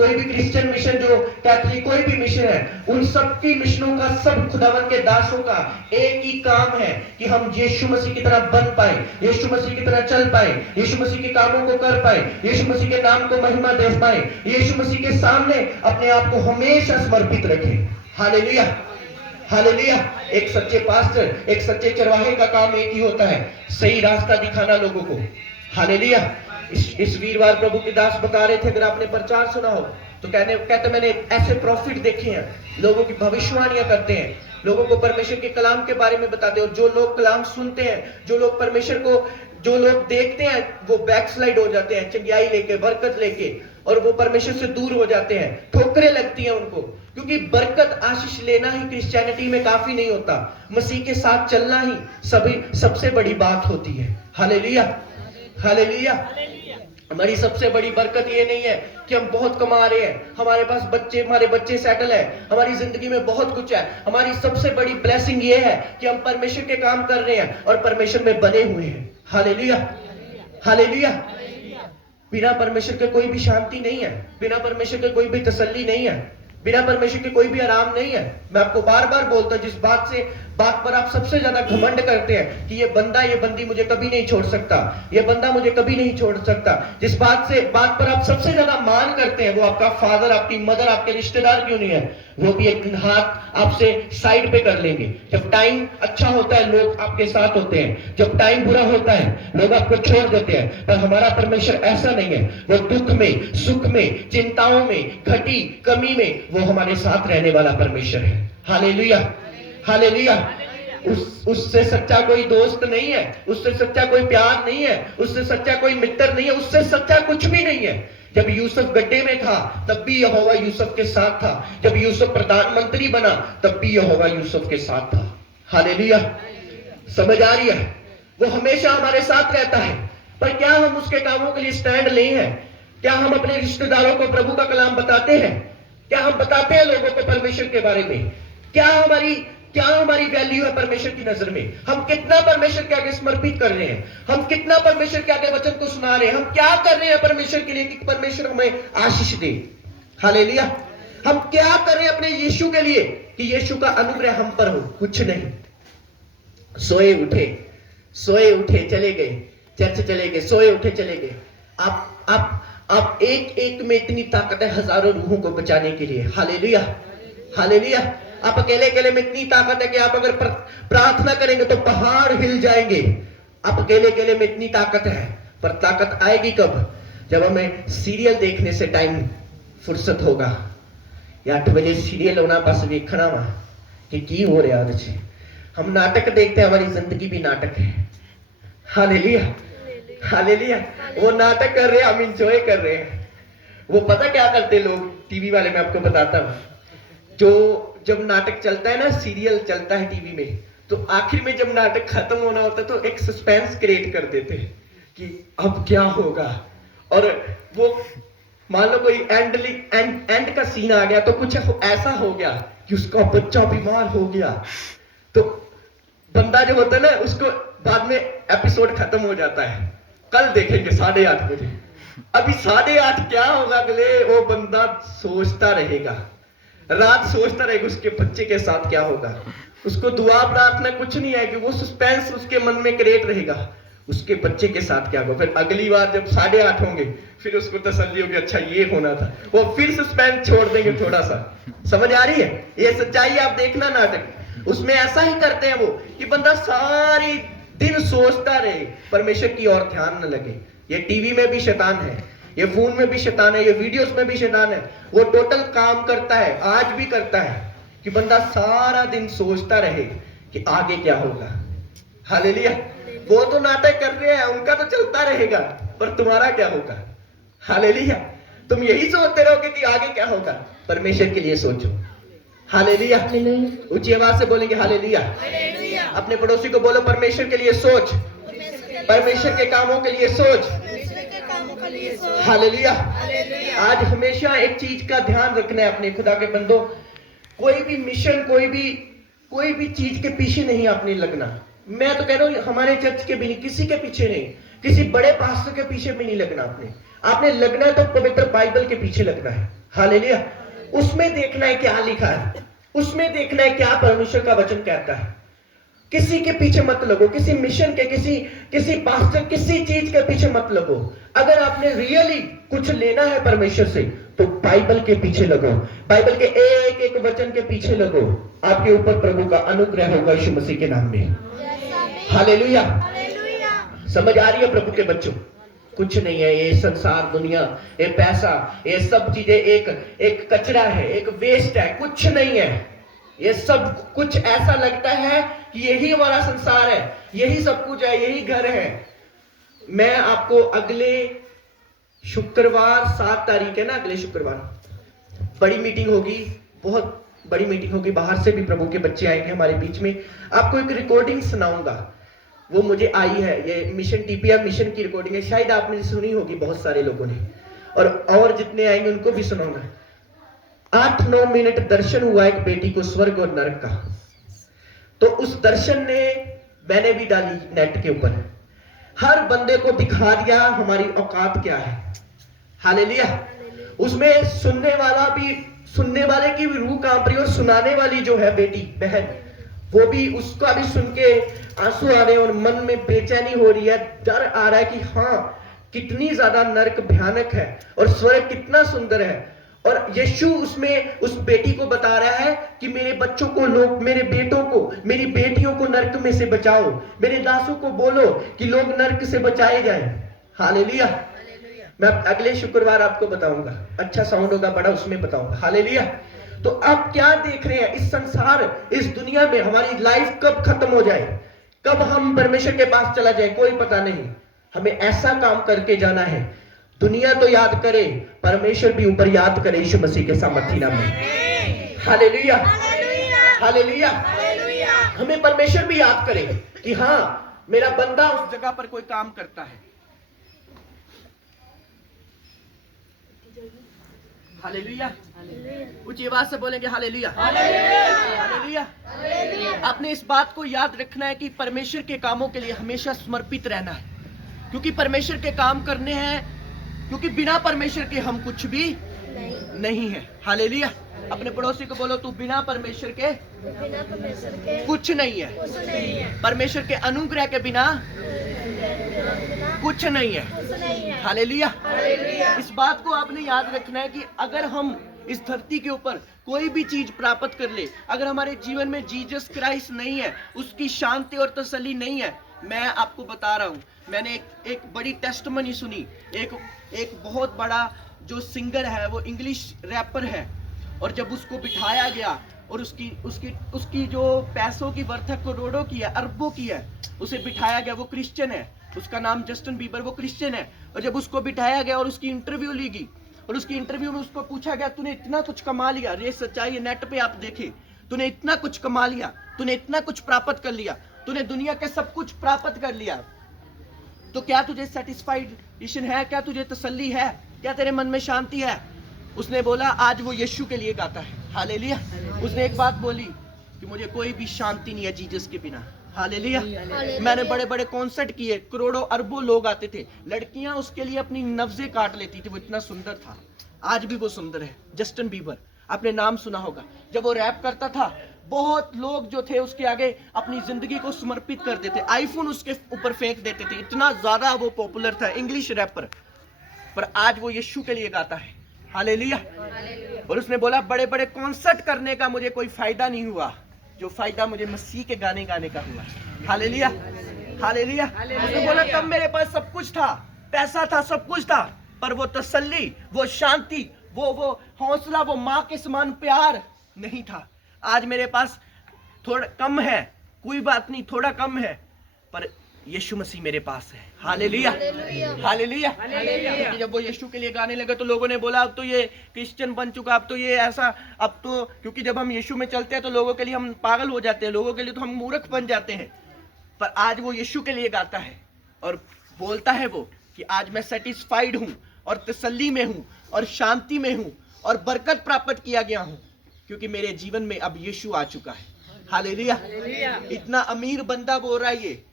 भी क्रिश्चियन मिशन, जो कैथोलिक कोई भी मिशन है, उन सब की मिशनों का, सब खुदावन के दासों का एक ही काम है कि हम यीशु मसीह की तरह बन पाए, यीशु मसीह की तरह चल पाए, यीशु मसीह के कामों को कर पाए, यीशु मसीह के नाम को महिमा दे पाए, यीशु मसीह के सामने अपने आप को हमेशा समर्पित रखें। हालेलुया। हालेलुया। एक सच्चे पास्टर, एक सच्चे चरवाहे का काम एक ही होता है, सही रास्ता दिखाना लोगों को। हालेलुया। इस वीरवार प्रभु के दास बता रहे थे, अगर आपने प्रचार सुना हो तो कहते मैंने ऐसे प्रॉफिट देखे हैं, लोगों की भविष्यवाणियां करते हैं, लोगों को परमेश्वर के कलाम के बारे में बताते हैं। और जो लोग कलाम सुनते हैं, जो लोग परमेश्वर को, जो लोग देखते हैं, वो बैकस्लाइड हो जाते हैं, चंगियाई लेके, बरकत लेके, और वो परमेश्वर से दूर हो जाते हैं, ठोकरें लगती हैं उनको। क्योंकि बरकत, आशीष लेना ही क्रिश्चियनिटी में काफी नहीं होता, मसीह के साथ चलना ही सबसे बड़ी बात होती है। हालेलुया। हालेलुया। हमारी सबसे बड़ी बरकत ये नहीं है कि हम बहुत कमा रहे हैं, हमारे बच्चे सेटल है, हमारी जिंदगी में बहुत कुछ है। हमारी सबसे बड़ी ब्लेसिंग ये है कि हम परमेश्वर के काम कर रहे हैं और परमेश्वर में बने हुए हैं। हालेलुया। हालेलुया। बिना परमेश्वर के कोई भी शांति नहीं है, बिना परमेश्वर के कोई भी तसल्ली नहीं है, बिना परमेश्वर के कोई भी आराम नहीं है। मैं आपको बार बार बोलता हूं, जिस बात पर आप सबसे ज्यादा घमंड करते हैं कि ये बंदी मुझे कभी नहीं छोड़ सकता, ये बंदा मुझे कभी नहीं छोड़ सकता, जिस बात पर आप सबसे ज्यादा मान करते हैं, वो आपका फादर, आपकी मदर, आपके रिश्तेदार क्यों नहीं है, वो भी एक हाथ आपसे साइड पे कर लेंगे। जब टाइम अच्छा होता है लोग आपके साथ होते हैं, जब टाइम बुरा होता है लोग आपको छोड़ देते हैं। पर हमारा परमेश्वर ऐसा नहीं है, वो दुख में, सुख में, चिंताओं में, घटी कमी में वो हमारे साथ रहने वाला परमेश्वर है। हालेलुया। हालेलुया। उससे सच्चा कोई दोस्त नहीं है, उससे सच्चा कोई प्यार नहीं है, उससे सच्चा कोई मित्र नहीं है, उससे सच्चा कुछ भी नहीं है। जब यूसुफ गड्ढे में था तब भी यहोवा यूसुफ के साथ था, जब यूसुफ प्रधानमंत्री बना तब भी यहोवा यूसुफ के साथ था। हालेलुया। समझ आ रही है? वो हमेशा हमारे साथ रहता है। पर क्या हम उसके कामों के लिए स्टैंड ले हैं? क्या हम अपने रिश्तेदारों को प्रभु का कलाम बताते हैं? क्या हम बताते हैं लोगों को परमेश्वर के बारे में? क्या हमारी वैल्यू है परमेश्वर की नजर में? हम कितना परमेश्वर के आगे समर्पित कर रहे हैं? हम कितना परमेश्वर के आगे वचन को सुना रहे हैं? हम क्या कर रहे हैं परमेश्वर के लिए कि परमेश्वर हमें आशीष दे? हालेलुया। हम क्या कर रहे हैं अपने यीशु के लिए कि यीशु का अनुग्रह हम पर हो? कुछ नहीं। सोए उठे चले गए, चर्च चले गए, सोए उठे चले गए। आप एक में इतनी ताकत है हजारों रूहों को बचाने के लिए। Hallelujah, hallelujah. आप अकेले में इतनी ताकत है कि आप अगर प्रार्थना करेंगे तो पहाड़ हिल जाएंगे। आप अकेले में इतनी ताकत है, पर ताकत आएगी कब? जब हमें सीरियल देखने से टाइम फुर्सत होगा, या 8 बजे सीरियल होना बस देखना वा कि की हो रहा है। हम नाटक देखते हैं, हमारी जिंदगी भी नाटक है। Hallelujah, hallelujah. वो नाटक कर रहे हैं, हम इंजॉय कर रहे हैं। वो पता क्या करते लोग टीवी वाले, मैं आपको बताता हूँ। जो जब नाटक चलता है ना, सीरियल चलता है टीवी में, तो आखिर में जब नाटक खत्म होना होता है तो एक सस्पेंस क्रिएट कर देते हैं कि अब क्या होगा। और वो मान लो कोई एंड का सीन आ गया तो कुछ ऐसा हो गया कि उसका बच्चा बीमार हो गया, तो बंदा जो होता है ना, उसको बाद में एपिसोड खत्म हो जाता है, कल देखेंगे 8:30 बजे। अभी 8:30 क्या होगा अगले, वो बंदा सोचता रहेगा, रात सोचता रहेगा उसके बच्चे के साथ क्या होगा। उसको दुआ प्रार्थना कुछ नहीं आएगी, वो सस्पेंस उसके मन में क्रिएट रहेगा, उसके बच्चे के साथ क्या होगा। फिर अगली बार जब 8:30 होंगे, फिर उसको तसल्ली होगी, अच्छा ये होना था। वो फिर सस्पेंस छोड़ देंगे थोड़ा सा। समझ आ रही है? ये सच्चाई आप देखना नाटक, उसमें ऐसा ही करते हैं वो कि बंदा सारी दिन सोचता रहे, परमेश्वर की ओर ध्यान न लगे। ये टीवी में भी शैतान है, ये फोन में भी शैतान है, ये वीडियोस में भी शैतान है। वो टोटल काम करता है, आज भी करता है, कि बंदा सारा दिन सोचता रहे कि आगे क्या होगा। हालेलुया। वो तो नाटक कर रहे हैं, उनका तो चलता रहेगा, पर तुम्हारा क्या होगा? हालेलुया। तुम यही सोचते रहोगे कि आगे क्या होगा? परमेश्वर के लिए सोचो। हालेलुया। ऊंची आवाज से बोलेंगे हालेलुया। अपने पड़ोसी को बोलो परमेश्वर के लिए सोच, परमेश्वर के कामों के लिए सोच। हालेलुया। आज हमेशा एक चीज का ध्यान रखना है अपने खुदा के बंदो, कोई भी मिशन, कोई भी चीज के पीछे नहीं आपने लगना। मैं तो कह रहा हूं हमारे चर्च के भी नहीं, किसी के पीछे नहीं, किसी बड़े पास्टर के पीछे भी नहीं लगना। आपने लगना है तो पवित्र बाइबल के पीछे लगना है। हालेलुया। उसमें देखना है क्या लिखा है, उसमें देखना है क्या परमेश्वर का वचन कहता है। किसी के पीछे मत लगो, किसी मिशन के, किसी पास्टर, किसी चीज के पीछे मत लगो। अगर आपने रियली कुछ लेना है परमेश्वर से तो बाइबल के पीछे लगो, बाइबल के एक एक वचन के पीछे लगो। आपके ऊपर प्रभु का अनुग्रह होगा यीशु मसीह के नाम में। हालेलुया। समझ आ रही है प्रभु के बच्चों? कुछ नहीं है ये संसार, दुनिया, ये पैसा, ये सब चीजें एक कचरा है, एक वेस्ट है, कुछ नहीं है। ये सब कुछ ऐसा लगता है कि यही हमारा संसार है, यही सब कुछ है, यही घर है। मैं आपको अगले शुक्रवार 7 तारीख है ना, अगले शुक्रवार बड़ी मीटिंग होगी, बहुत बड़ी मीटिंग होगी, बाहर से भी प्रभु के बच्चे आएंगे हमारे बीच में। आपको एक रिकॉर्डिंग सुनाऊंगा, वो मुझे आई है, ये मिशन टीपीआर मिशन की रिकॉर्डिंग है, शायद आपने सुनी होगी बहुत सारे लोगों ने, और जितने आएंगे उनको भी सुनाऊंगा। 8-9 मिनट दर्शन हुआ एक बेटी को स्वर्ग और नरक का। तो उस दर्शन ने मैंने भी डाली नेट के ऊपर, हर बंदे को दिखा दिया हमारी औकात क्या है। हालेलुया। उसमें सुनने वाले की भी रूह कांप रही, और सुनाने वाली जो है बेटी बहन, वो भी, उसका भी सुन के आंसू आ रहे हैं और मन में बेचैनी हो रही है, डर आ रहा है कि हाँ कितनी ज्यादा नरक भयानक है और स्वर्ग कितना सुंदर है। और यीशु उसमें उस बेटी को बता रहा है कि मेरे बच्चों को, लोग, मेरे बेटों को, मेरी बेटियों को नरक में से बचाओ, मेरे दासों को बोलो कि लोग नरक से बचाए जाएं। हालेलुया। मैं अगले शुक्रवार आपको बताऊंगा, अच्छा साउंड होगा बड़ा, उसमें बताऊंगा। हालेलुया। तो आप क्या देख रहे हैं? इस संसार, इस दुनिया में हमारी लाइफ कब खत्म हो जाए, कब हम परमेश्वर के पास चला जाए, कोई पता नहीं। हमें ऐसा काम करके जाना है, दुनिया तो याद करे, परमेश्वर भी ऊपर याद करे यीशु मसीह के सामर्थी नाम में। Hallelujah, hallelujah. हमें परमेश्वर भी याद करे कि हाँ मेरा बंदा उस जगह पर कोई काम करता है। हालेलुया। ऊंची आवाज से बोलेंगे हालेलुया, हालेलुया। आपने इस बात को याद रखना है कि परमेश्वर के कामों के लिए हमेशा समर्पित रहना है, क्योंकि परमेश्वर के काम करने हैं, क्योंकि बिना परमेश्वर के हम कुछ भी नहीं है। हालेलुया। अपने पड़ोसी को बोलो, तू बिना परमेश्वर के कुछ नहीं है, परमेश्वर के अनुग्रह के बिना कुछ नहीं है। हालेलुया। इस बात को आपने याद रखना है कि अगर हम इस धरती के ऊपर कोई भी चीज प्राप्त कर ले, अगर हमारे जीवन में जीसस क्राइस्ट नहीं है, उसकी शांति और तसल्ली नहीं है, मैं आपको बता रहा हूँ, मैंने एक बड़ी टेस्टमनी सुनी। एक बहुत बड़ा जो सिंगर है, वो इंग्लिश रैपर है, और जब उसको बिठाया गया और उसकी जो पैसों की वर्थ है, करोड़ों की है, अरबों की है, उसे बिठाया गया। वो क्रिश्चियन है, उसका नाम जस्टिन बीबर, वो क्रिश्चियन है। और जब उसको बिठाया गया और उसकी इंटरव्यू ली गई, और उसकी इंटरव्यू में उसको पूछा गया, तूने इतना कुछ कमा लिया, ये सच्चाई है, नेट पे आप देखें, तूने इतना कुछ कमा लिया, तूने इतना कुछ प्राप्त कर लिया, तूने दुनिया के सब कुछ प्राप्त कर लिया, तो क्या तुझे सेटिस्फाइड है? क्या तुझे तसल्ली है? क्या तेरे मन में शांति है? उसने बोला, आज वो यीशु के लिए गाता है। हालेलुया। उसने एक बात बोली कि मुझे कोई भी शांति नहीं है जीसस के बिना। हालेलुया। मैंने बड़े बड़े कॉन्सर्ट किए, करोड़ों अरबों लोग आते थे, लड़कियां उसके लिए अपनी नब्जें काट लेती थी, वो इतना सुंदर था। आज भी वो सुंदर है, जस्टिन बीबर, आपने नाम सुना होगा। जब वो रैप करता था, बहुत लोग जो थे उसके आगे अपनी जिंदगी को समर्पित कर देते, आईफोन उसके ऊपर फेंक देते थे, इतना ज्यादा वो पॉपुलर था, इंग्लिश रैपर। पर आज वो यीशु के लिए गाता है। हालेलुया। और उसने बोला, बड़े बड़े कॉन्सर्ट करने का मुझे कोई फायदा नहीं हुआ, जो फायदा मुझे मसीह के गाने गाने का हुआ। Hallelujah, hallelujah. उसने बोला, तब मेरे पास सब कुछ था, पैसा था, सब कुछ था, पर वो तसल्ली, वो शांति, वो हौसला, वो माँ के समान प्यार नहीं था। आज मेरे पास थोड़ा कम है, कोई बात नहीं, थोड़ा कम है, पर यीशु मसीह मेरे पास है। Hallelujah, hallelujah. जब वो यीशु के लिए गाने लगे तो लोगों ने बोला, अब तो ये क्रिश्चियन बन चुका, अब तो ये ऐसा, अब तो, क्योंकि जब हम यीशु में चलते हैं तो लोगों के लिए हम पागल हो जाते हैं, लोगों के लिए तो हम मूर्ख बन जाते हैं। पर आज वो यीशु के लिए गाता है और बोलता है वो कि आज मैं सेटिस्फाइड हूँ और तसल्ली में हूँ और शांति में हूँ और बरकत प्राप्त किया गया हूँ, क्योंकि मेरे जीवन में अब यीशु आ चुका है। हालेलुया। इतना अमीर बंदा बोल रहा है ये,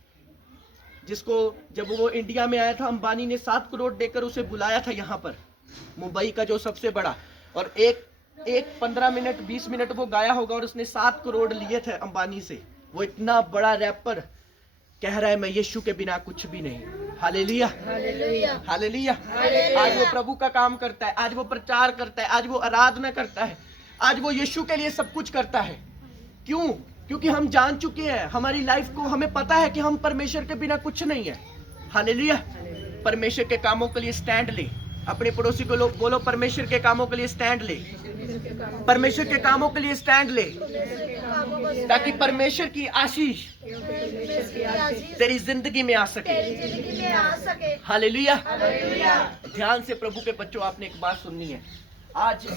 जिसको जब वो इंडिया में आया था, अंबानी ने 7 करोड़ देकर उसे बुलाया था यहाँ पर, मुंबई का जो सबसे बड़ा, और एक 15 मिनट 20 मिनट वो गाया होगा और उसने 7 करोड़ लिए थे अंबानी से। वो इतना बड़ा रैपर कह रहा है, मैं यीशु के बिना कुछ भी नहीं। Hallelujah, hallelujah. आज वो प्रभु का काम करता है, आज वो प्रचार करता है, आज वो आराधना करता है, आज वो यीशु के लिए सब कुछ करता है। क्यों? क्योंकि हम जान चुके हैं हमारी लाइफ को, हमें पता है कि हम परमेश्वर के बिना कुछ नहीं है। हालेलुया। परमेश्वर के कामों के लिए स्टैंड ले। अपने पड़ोसी को बोलो, परमेश्वर के कामों के लिए स्टैंड ले, परमेश्वर के कामों के लिए स्टैंड ले, ताकि परमेश्वर की आशीष तेरी जिंदगी में आ सके। हालेलुया। ध्यान से प्रभु के बच्चों, आपने एक बात सुननी है। आज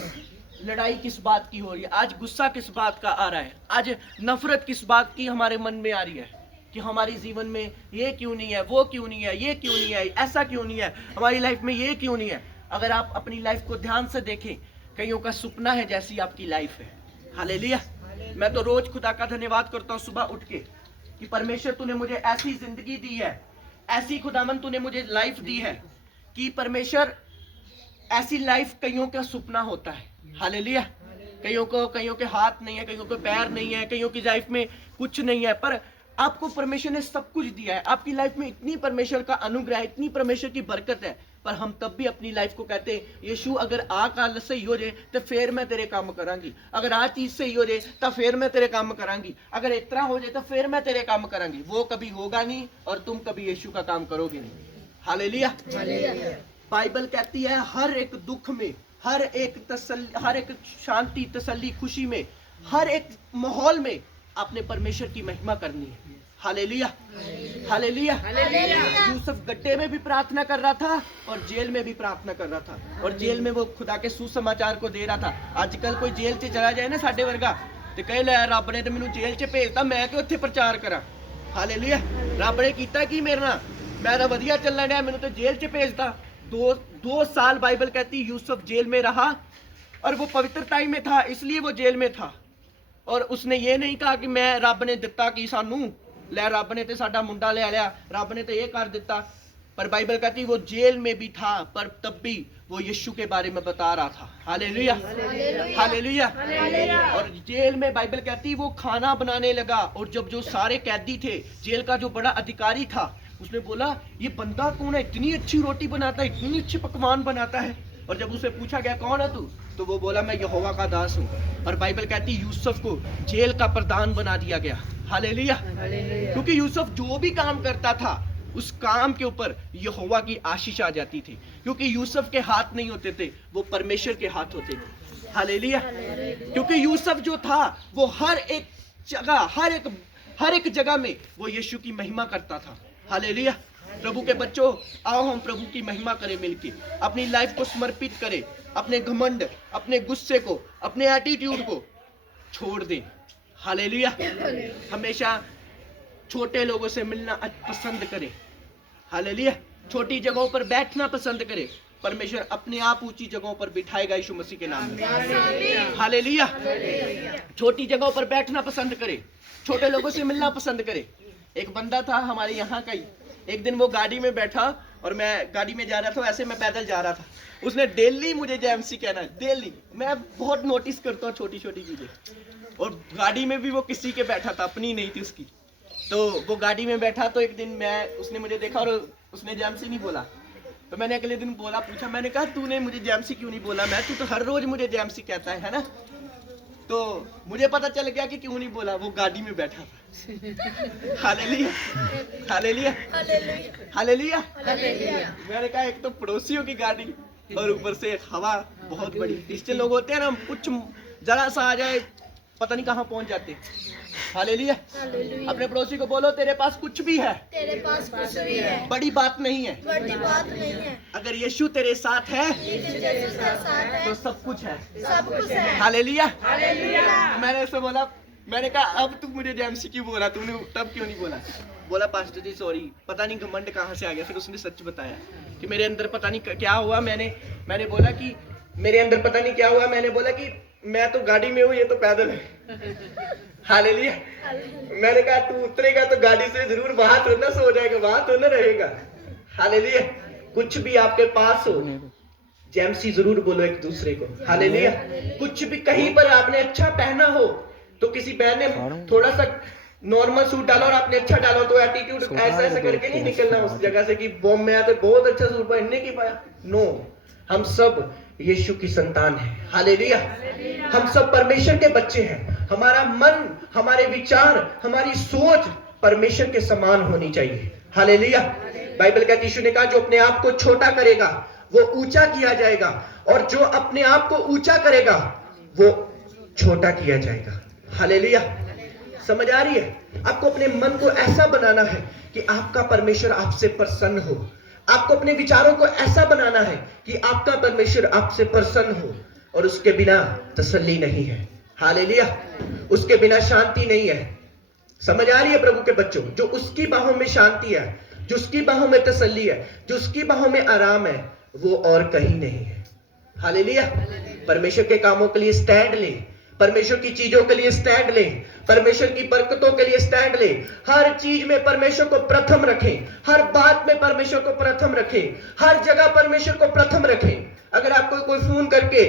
लड़ाई किस बात की हो रही है? आज गुस्सा किस बात का आ रहा है? आज नफरत किस बात की हमारे मन में आ रही है कि हमारे जीवन में ये क्यों नहीं है, वो क्यों नहीं है, ये क्यों नहीं है, ऐसा क्यों नहीं है, हमारी लाइफ में ये क्यों नहीं है? अगर आप अपनी लाइफ को ध्यान से देखें, कईयों का सपना है जैसी आपकी लाइफ है। हालेलुया। मैं तो रोज खुदा का धन्यवाद करता हूँ सुबह उठ के कि परमेश्वर तूने मुझे ऐसी जिंदगी दी है, ऐसी खुदावन तूने मुझे लाइफ दी है कि परमेश्वर ऐसी लाइफ कईयों का सपना होता है। हालेलुया। कईयों के हाथ नहीं है, कईयों के पैर नहीं है, कईयों की लाइफ में कुछ नहीं है, पर आपको परमेश्वर ने सब कुछ दिया है। आपकी लाइफ में इतनी परमेश्वर का अनुग्रह है, इतनी परमेश्वर की बरकत है, पर हम तब भी अपनी लाइफ को कहते हैं, यीशु अगर आ काल सही हो जाए तो फिर मैं तेरे काम करांगी, अगर आ चीज सही हो जाए तो फिर मैं तेरे काम करांगी, अगर इतना हो जाए तो फिर मैं तेरे काम करांगी। वो कभी होगा नहीं और तुम कभी यीशु का काम करोगे नहीं। हालेलुया। बाइबल कहती है हर एक दुख में, हर एक शांति, तसल्ली, खुशी में, हर एक माहौल में आपने परमेश्वर की महिमा करनी है। Hallelujah, hallelujah. यूसुफ गड्ढे में भी प्रार्थना कर रहा था और जेल में भी प्रार्थना कर रहा था, और जेल में वो खुदा के सुसमाचार को दे रहा था। आजकल कोई जेल च चला जाए ना साडे वर्गा ते कहे लै रब ने तो मैनू जेल च भेजता, मैं कि उत्थे प्रचार करा। हालेलुया। रब ने कीता की मेरे नाल, मैं तो वधिया चलना डया, मैनू तो जेल च भेजता। 2 साल बाइबल कहती यूसुफ जेल में रहा और वो पवित्रता में था, इसलिए वो जेल में था। और उसने ये नहीं कहा कि मैं रब ने दिता कि सानू लै, रब ने तो साडा मुंडा ले लिया, रब ने तो ये कर दिता। पर बाइबल कहती वो जेल में भी था, पर तब भी वो यीशु के बारे में बता रहा था। Hallelujah, hallelujah. और जेल में बाइबल कहती वो खाना बनाने लगा, और जब जो सारे कैदी थे, जेल का जो बड़ा अधिकारी था, उसने बोला ये बंदा कौन है, इतनी अच्छी रोटी बनाता है, इतनी अच्छे पकवान बनाता है। और जब उसे पूछा गया कौन है तू, तो वो बोला मैं यहोवा का दास हूँ। और बाइबल कहती यूसुफ को जेल का प्रधान बना दिया गया। हालेलुया, क्योंकि यूसुफ जो भी काम करता था उस काम के ऊपर यहोवा की आशीष आ जाती थी, क्योंकि यूसुफ के हाथ नहीं होते थे, वो परमेश्वर के हाथ होते थे। हालेलुया, क्योंकि यूसुफ जो था वो हर एक जगह में वो यीशु की महिमा करता था। हालेलुया। प्रभु के बच्चों, आओ हम प्रभु की महिमा करें मिलके, अपनी लाइफ को समर्पित करें, अपने घमंड, अपने गुस्से को, अपने एटीट्यूड को छोड़ दें। हालेलुया। हमेशा छोटे लोगों से मिलना पसंद करें। हालेलुया। छोटी जगहों पर बैठना पसंद करें। परमेश्वर अपने आप ऊंची जगहों पर बिठाएगा यीशु मसीह के नाम में। हालेलुया। छोटी जगहों पर बैठना पसंद करें, छोटे लोगों से मिलना पसंद करें। एक बंदा था हमारे यहाँ का ही, एक दिन वो गाड़ी में बैठा और मैं गाड़ी में जा रहा था, ऐसे मैं पैदल जा रहा था। उसने डेली मुझे जेएमसी कहना है, डेली। मैं बहुत नोटिस करता हूँ छोटी छोटी चीजें। और गाड़ी में भी वो किसी के बैठा था, अपनी नहीं थी उसकी। तो वो गाड़ी में बैठा, तो एक दिन उसने मुझे देखा और उसने जेएमसी नहीं बोला। तो मैंने अगले दिन पूछा, मैंने कहा तूने मुझे जेएमसी क्यों नहीं बोला? तू तो हर रोज मुझे जेएमसी कहता है ना। तो मुझे पता चल गया कि क्यों नहीं बोला, वो गाड़ी में बैठा था। Hallelujah, hallelujah, hallelujah. मैंने कहा एक तो पड़ोसियों की गाड़ी और ऊपर से हवा बहुत बड़ी। इससे लोग होते हैं ना, कुछ जरा सा आ जाए पता नहीं कहाँ पहुंच जाते। हालेलुया। अपने पड़ोसी को बोलो तेरे पास कुछ भी है, तेरे पास कुछ भी है, बड़ी बात नहीं है। बड़ी बात नहीं है। अगर यीशु तेरे साथ है तो सब कुछ है, सब कुछ है। हालेलुया। मैंने उससे बोला, मैंने कहा अब तू मुझे जेएमसी क्यों बोला, तूने तब क्यों नहीं बोला? बोला पास्टर जी सॉरी, पता नहीं घमंड कहाँ से आ गया। फिर उसने सच बताया कि मेरे अंदर पता नहीं क्या हुआ। मैंने बोला कि मेरे अंदर पता नहीं क्या हुआ। मैंने बोला कि मैं तो गाड़ी में हूँ, ये तो पैदल है। हालेलुया। मैंने कहा तू उतरेगा तो गाड़ी से जरूर वहां तो ना सो जाएगा, वहां तो ना रहेगा। हालेलुया। कुछ भी आपके पास हो, जेएमसी जरूर बोलो एक दूसरे को। हालेलुया। कुछ भी कहीं पर आपने अच्छा पहना हो, तो किसी बहन ने थोड़ा सा नॉर्मल सूट डाला और आपने अच्छा डाला, तो एटीट्यूड ऐसा करके नहीं निकलना उस जगह से कि बॉम्ब में आते बहुत अच्छा सूट पहनने की पाया। नो, हम सब यीशु की संतान है। हालेलुया। हम सब परमेश्वर के बच्चे हैं। हमारा मन, हमारे विचार, हमारी सोच परमेश्वर के समान होनी चाहिए। हालेलुया। बाइबल कहती है, यीशु ने कहा जो अपने आप को छोटा करेगा वो ऊंचा किया जाएगा, और जो अपने आप को ऊंचा करेगा वो छोटा किया जाएगा। हालेलुया। समझ आ रही है? आपको अपने मन को ऐसा बनाना है कि आपका परमेश्वर आपसे प्रसन्न हो। आपको अपने विचारों को ऐसा बनाना है कि आपका परमेश्वर आपसे प्रसन्न हो, और उसके बिना तसल्ली नहीं है। हालेलुया। उसके बिना शांति नहीं है। समझ आ रही है प्रभु के बच्चों? जो उसकी बाहों में शांति है, जो उसकी बाहों में तसल्ली है, जो उसकी बाहों में आराम है, वो और कहीं नहीं है। हालेलुया। परमेश्वर के कामों के लिए स्टैंड ले, परमेश्वर की चीजों के लिए स्टैंड ले, परमेश्वर की बरकतों के लिए स्टैंड ले। हर चीज में परमेश्वर को प्रथम रखें, हर बात में परमेश्वर को प्रथम रखें, हर जगह परमेश्वर को प्रथम रखें। अगर आपको कोई फोन करके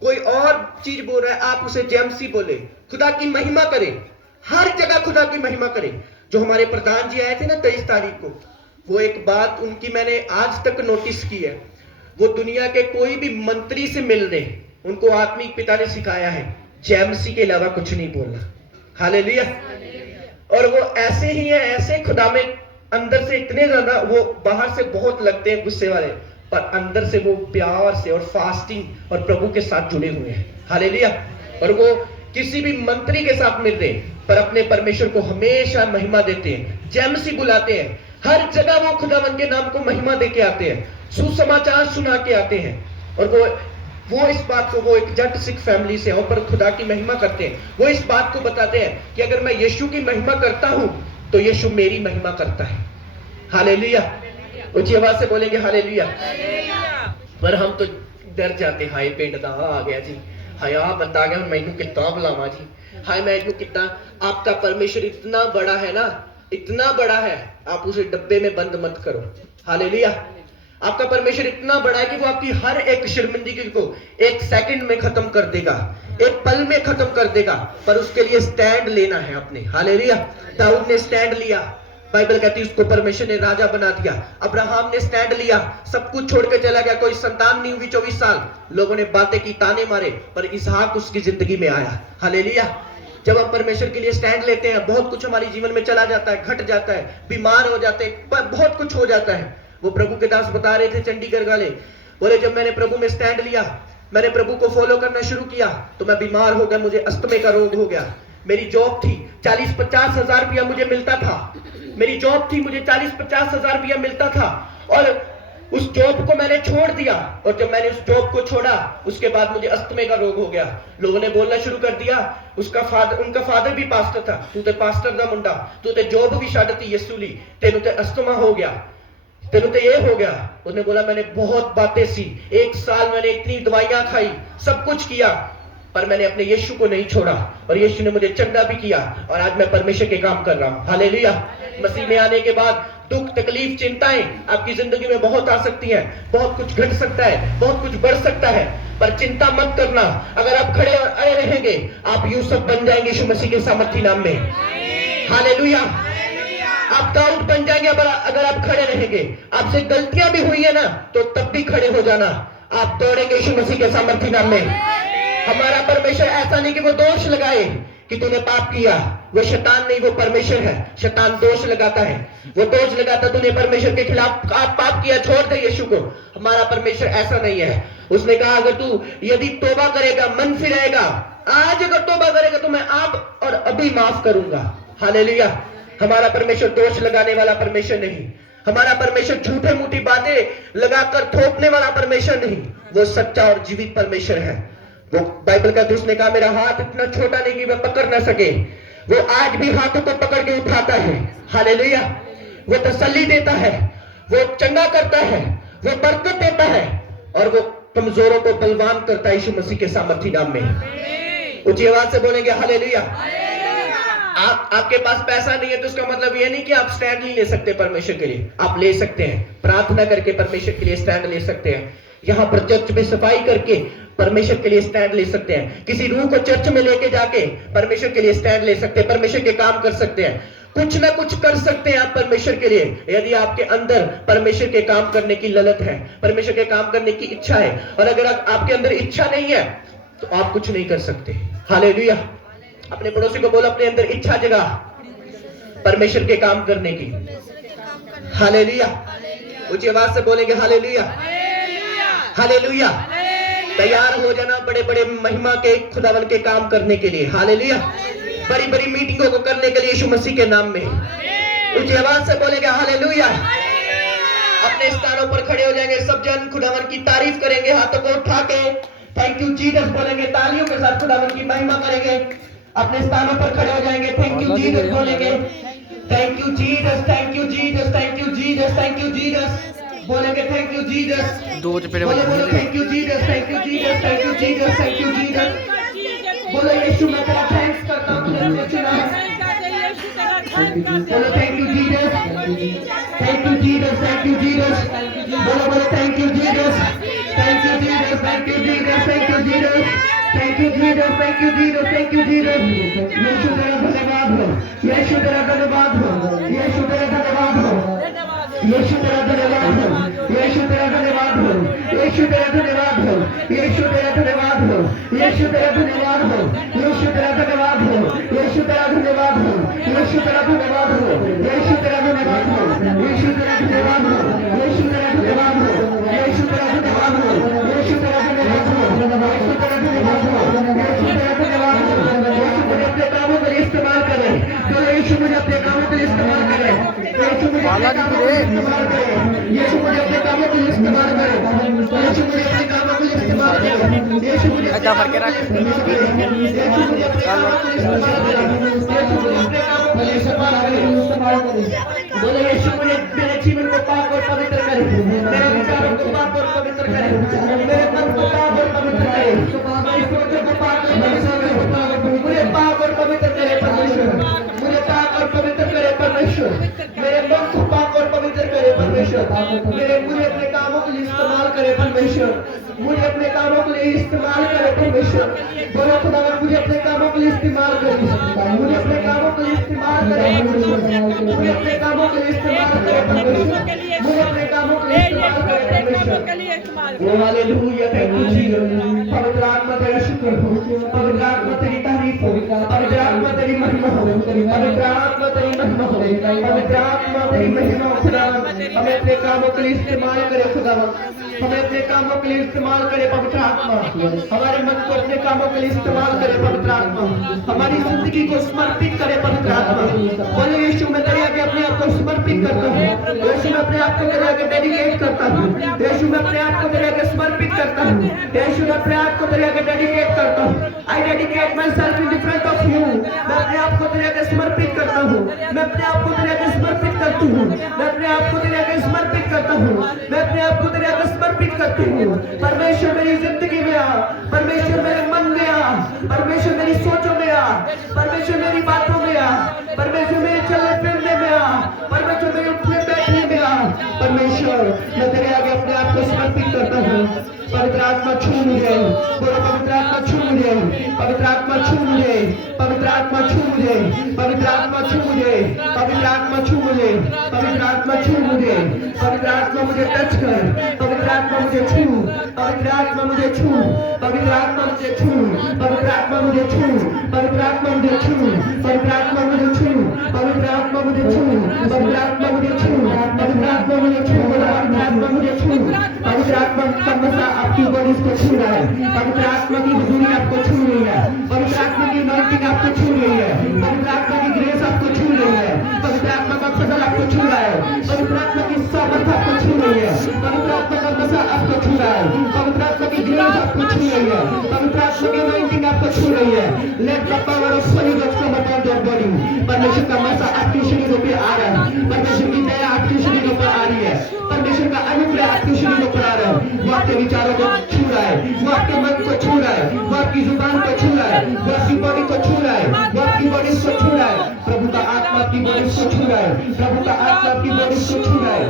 कोई और चीज बोल रहा है, आप उसे जेएमसी बोले, खुदा की महिमा करें, हर जगह खुदा की महिमा करें। जो हमारे प्रधान जी आए थे ना 23 तारीख को, वो एक बात उनकी मैंने आज तक नोटिस की है। वो दुनिया के कोई भी मंत्री से मिल रहे, उनको आत्मिक पिता ने सिखाया है जेएमसी के अलावा कुछ नहीं बोलना। हालेलुया। और वो ऐसे ही है, ऐसे खुदा में अंदर से इतने ज्यादा, वो बाहर से बहुत लगते हैं गुस्से वाले, पर अंदर से वो प्यार से और फास्टिंग और प्रभु के साथ जुड़े हुए हैं। हालेलुया। और वो किसी भी मंत्री के साथ मिल रहे, पर अपने परमेश्वर को हमेशा महिमा देते हैं, जेएमसी बुलाते हैं। हर जगह वो खुदावंद के नाम को महिमा दे के आते हैं, सुसमाचार सुना के आते हैं। और वो इस बात को, वो एक जट सिख फैमिली से और पर खुदा की महिमा करते हैं। वो इस बात को बताते हैं कि अगर मैं यीशु की महिमा करता हूं तो यीशु मेरी महिमा करता है। हालेलुया। ऊंची आवाज से बोलेंगे हालेलुया। पर हम तो डर जाते, हाय पिंड दा आ गया जी, हाय आ बंदा आ गया, मैनू कितना बुलावा जी, हाय मैनू कितना। आपका परमेश्वर इतना बड़ा है ना, इतना बड़ा है, आप उसे डब्बे में बंद मत करो। हालेलुया। आपका परमेश्वर इतना बड़ा है कि वो आपकी हर एक शर्मिंदगी को एक सेकंड में खत्म कर देगा, एक पल में खत्म कर देगा, पर उसके लिए स्टैंड लेना है आपने। हालेलुया। दाऊद ने स्टैंड लिया, बाइबल कहती है उसको परमेश्वर ने राजा बना दिया। अब्राहम ने स्टैंड लिया, सब कुछ छोड़ के चला गया, कोई संतान नहीं हुई 24 साल, लोगों ने बातें की, ताने मारे, पर इसहाक उसकी जिंदगी में आया। हालेलुया। जब हम परमेश्वर के लिए स्टैंड लेते हैं, बहुत कुछ हमारे जीवन में चला जाता है, घट जाता है, बीमार हो जाते हैं, बहुत कुछ हो जाता है। वो प्रभु के दास बता रहे थे चंडीगढ़ वाले, बोले जब मैंने प्रभु में स्टैंड लिया, मैंने प्रभु को फॉलो करना शुरू किया, तो मैं बीमार हो गया, मुझे अस्थमे का रोग हो गया। मेरी जॉब थी, 40-50 हजार रुपया मुझे मिलता था, मेरी जॉब थी, मुझे 40-50 हजार रुपया मिलता था, और उस जॉब को मैंने छोड़ दिया, और जब मैंने उस जॉब को छोड़ा, उसके बाद मुझे अस्थमे का रोग हो गया। लोगों ने बोलना शुरू कर दिया, उनका फादर भी पास्टर था, तू ते पास्टर दा मुंडा, तू ते जॉब भी छड्ड दी यीशु ली, तेनू ते अस्थमा हो गया, तेनू तो ये हो गया। उसने बोला मैंने बहुत बातें सी, 1 साल मैंने इतनी दवाइयां खाई, सब कुछ किया, पर मैंने अपने यीशु को नहीं छोड़ा, और यीशु ने मुझे चंगा भी किया, और आज मैं परमेश्वर के काम कर रहा हूं। हालेलुया। मसीह में आने के बाद दुख, तकलीफ, चिंताएं आपकी जिंदगी में बहुत आ सकती हैं, बहुत कुछ घट सकता है, बहुत कुछ बढ़ सकता है, पर चिंता मत करना। अगर आप खड़े और अड़े रहेंगे, आप यूसुफ बन जाएंगे यीशु मसीह के सामर्थी नाम में। हालेलुया। आप दाऊद बन जाएंगे अगर आप खड़े रहेंगे। आपसे गलतियां भी हुई है ना, तो तब भी खड़े हो जाना, आप दौड़ेंगे यीशु मसीह के सामर्थी नाम में। हमारा परमेश्वर ऐसा नहीं कि वो दोष लगाए कि तूने पाप किया, वो शैतान नहीं, वो परमेश्वर है। शैतान दोष लगाता है, वो दोष लगाता तूने परमेश्वर के खिलाफ आप पाप किया, छोड़ दे यीशु को। हमारा परमेश्वर ऐसा नहीं है। उसने कहा अगर तू यदि तौबा करेगा, मन फिराएगा, आज अगर तौबा करेगा तो मैं आप और अभी माफ करूंगा। हालेलुया। हमारा परमेश्वर दोष लगाने वाला परमेश्वर नहीं, हमारा परमेश्वर झूठे मूठी बातें लगाकर थोपने वाला परमेश्वर नहीं, वो सच्चा और जीवित परमेश्वर है। वो बाइबल का उसने कहा मेरा हाथ इतना छोटा नहीं कि वह पकड़ ना सके, वो आज भी हाथों को पकड़ के उठाता है। हालेलुया। वो तसल्ली देता है, वो चंगा करता है, वो बरकत देता है, और वो कमजोरों को बलवान करता है यीशु मसीह के सामर्थी नाम में। ऊंची आवाज से बोलेंगे हालेलुया। आपके पास पैसा नहीं है तो उसका मतलब ये नहीं कि आप स्टैंड नहीं ले सकते परमेश्वर के लिए, आप ले सकते हैं। प्रार्थना करके परमेश्वर के लिए स्टैंड ले सकते हैं। यहाँ पर चर्च में सफाई करके परमेश्वर के लिए स्टैंड ले सकते हैं। किसी रूह को चर्च में लेके जाके परमेश्वर के लिए स्टैंड ले सकते हैं, परमेश्वर के काम कर सकते हैं। कुछ ना कुछ कर सकते हैं आप परमेश्वर के लिए, यदि आपके अंदर परमेश्वर के काम करने की ललक है, परमेश्वर के काम करने की इच्छा है। और अगर आपके अंदर इच्छा नहीं है तो आप कुछ नहीं कर सकते। हालेलुया। अपने पड़ोसी को बोलो अपने अंदर इच्छा जगा परमेश्वर के काम करने की। हालेलुया। ऊंची आवाज से बोलेंगे हालेलुया। हालेलुया। तैयार हो जाना बड़े बड़े महिमा के खुदावन के काम करने के लिए। हालेलुया। बड़ी बड़ी मीटिंगों को करने के लिए यीशु मसीह के नाम में। ऊंची आवाज से बोलेंगे हालेलुया। अपने स्थानों पर खड़े हो जाएंगे, सब जन खुदावन की तारीफ करेंगे, हाथों को उठा के थैंक यू जीसस बोलेंगे, तालियों के साथ खुदावन की महिमा करेंगे। अपने स्थानों पर खड़े हो जाएंगे, थैंक यू जीसस बोलेंगे, thank you Jesus, thank you Jesus, thank you Jesus, thank you Jesus बोलेंगे, थैंक यू जीसस। दो चपेड़े बोले बोलो thank you Jesus, thank you Jesus, thank you Jesus, thank you Jesus. बोलो यीशु मैं तेरा थैंक्स करता हूं, तूने मुझे चुना। बोलो thank you Jesus, thank you Jesus, thank you Jesus. बोलो बोलो thank you Jesus, thank you Jesus, thank you Jesus, thank you Jesus, thank you Jesus, thank you Jesus, thank you Jesus. यीशु तेरा धन्यवाद हो, यीशु तेरा धन्यवाद हो, यीशु तेरा धन्यवाद हो, यीशु तेरा धन्यवाद हो, यीशु तेरा धन्यवाद हो, यीशु तेरा धन्यवाद हो, यीशु तेरा धन्यवाद हो, यीशु तेरा धन्यवाद हो, यीशु तेरा धन्यवाद हो, यीशु तेरा धन्यवाद हो, यीशु तेरा धन्यवाद हो, यीशु तेरा धन्यवाद हो, यीशु तेरा धन्यवाद हो, यीशु तेरा धन्यवाद हो, यीशु तेरा धन्यवाद हो, यीशु तेरा धन्यवाद हो, यीशु तेरा धन्यवाद हो, यीशु तेरा धन्यवाद हो। यीशु मुझे अपने कामों के लिए इस्तेमाल करे, तो यीशु मुझे अपने कामों के लिए इस्तेमाल करे, यीशु मुझे अपने कामों के लिए इस्तेमाल करे, यीशु मुझे अपने कामों के लिए इस्तेमाल करे, यीशु मुझे अपने कामों के लिए इस्तेमाल करे, यीशु मुझे ऐसा फर्क है यीशु मुझे अपने कामों के लिए इस्तेमाल करे, यीशु मुझे अपने कामों के लिए इस्तेमाल करे। बोले यीशु मुझे मेरे जीवन को पाक और पवित्र करे, मेरे विचारों को पाक और पवित्र करे, मेरे मन को परमेश्वर मेरे मन को पाक और पवित्र करे परमेश्वर मुझे अपने कामों के लिए इस्तेमाल करे परमेश्वर मुझे अपने कामों के लिए इस्तेमाल करे परमेश्वर बोलो खुदावन मुझे अपने कामों के लिए इस्तेमाल करे मुझे अपने कामों के लिए इस्तेमाल करे मुझे अपने कामों के लिए इस्तेमाल करे परमेश्वर मुझे अपने कामों के लिए इस्तेमाल करे परमेश्वर ओ हालेलुया थैंक यू जीसस पवित्र आत्मा तेरा शुक्र हो पवित्र आत्मा तेरी तारीफ हो पवित्र आत्मा तेरी महिमा हो पवित्र आत्मा तेरी महिमा हो पवित्र आत्मा तेरी महिमा हो खुदावन हमें अपने कामों के लिए इस्तेमाल करे खुदावन हमें अपने कामों के लिए इस्तेमाल करे पवित्र आत्मा हमारे मन को अपने कामों के लिए इस्तेमाल करे पवित्र आत्मा हमारी जिंदगी को समर्पित करे पवित्र आत्मा बोले यीशु मैं तेरे आगे अपने आप को समर्पित करता हूँ यीशु मैं अपने आप को तेरे आगे डेडिकेट करता हूँ यीशु मैं अपने आप को तेरे आगे समर्पित करता हूँ यीशु मैं अपने आप को तेरे आगे डेडिकेट करता हूँ आई dedicate my self in front of you मैं अपने आप को तेरे आगे समर्पित करता हूँ मैं अपने आप को तेरे आगे समर्पित करती हूँ मैं अपने आप को तेरे आगे समर्पित करता हूँ मैं अपने आप को तेरे आगे समर्पित करती हूँ परमेश्वर मेरी जिंदगी में आ परमेश्वर मेरे मन में आ परमेश्वर मेरी सोचों में आ परमेश्वर मेरी बातों में आ परमेश्वर मेरे चलने फिरने में आ परमेश्वर मेरे उठने बैठने में आ परमेश्वर मैं तेरे आगे अपने आप को समर्पित करता हूँ पवित्र आत्मा छू मुझे बोलो पवित्र आत्मा छू मुझे पवित्र आत्मा छू मुझे पवित्र आत्मा छू मुझे पवित्र आत्मा छू मुझे पवित्र आत्मा छू मुझे पवित्र आत्मा छू मुझे पवित्र आत्मा मुझे टच कर पवित्र आत्मा मुझे छू पवित्र आत्मा मुझे छू पवित्र आत्मा मुझे छू पवित्र आत्मा मुझे छू पवित्र आत्मा मुझे छू पवित्र आत्मा मुझे छू पवित्र आत्मा मुझे छू पवित्र आत्मा मुझे छू पवित्र आत्मा मुझे छू पवित्र आत्मा मुझे छू पवित्र आत्मा का मसा आपकी बॉडी को छू रहा है पवित्र आत्मा की हुजूरी आपको छू रही है पवित्र आत्मा की अनॉइंटिंग आपको छू रही है पवित्र आत्मा की ग्रेस आपको छू रही है पवित्र आत्मा का फजल आपको छू रहा है पवित्र आत्मा की सामर्थ आपको छू रही है पवित्र आत्मा का मसा आपको छू रहा है पवित्र आत्मा की ग्रेस आपको छू रही है पवित्र आत्मा की अनॉइंटिंग आपको छू रही है let the power of Holi ghost come upon your body परमेश्वर का मसा आपके शरीरों पे आ रहा है परमेश्वर की दया आपके शरीरों पर आ रही है परमेश्वर का अनुग्रह आपके शरीरों पर आ रहा है वो आपके विचारों को छू रहा है वो आपके मन को छू रहा है वो आपकी जुबान को छू रहा है वो आपकी बॉडी को छू रहा है वो आपकी बॉडी को छू रहा है प्रभु का आत्मा आपकी बॉडी को छू रहा है प्रभु का आत्मा आपकी बॉडी को छू रहा है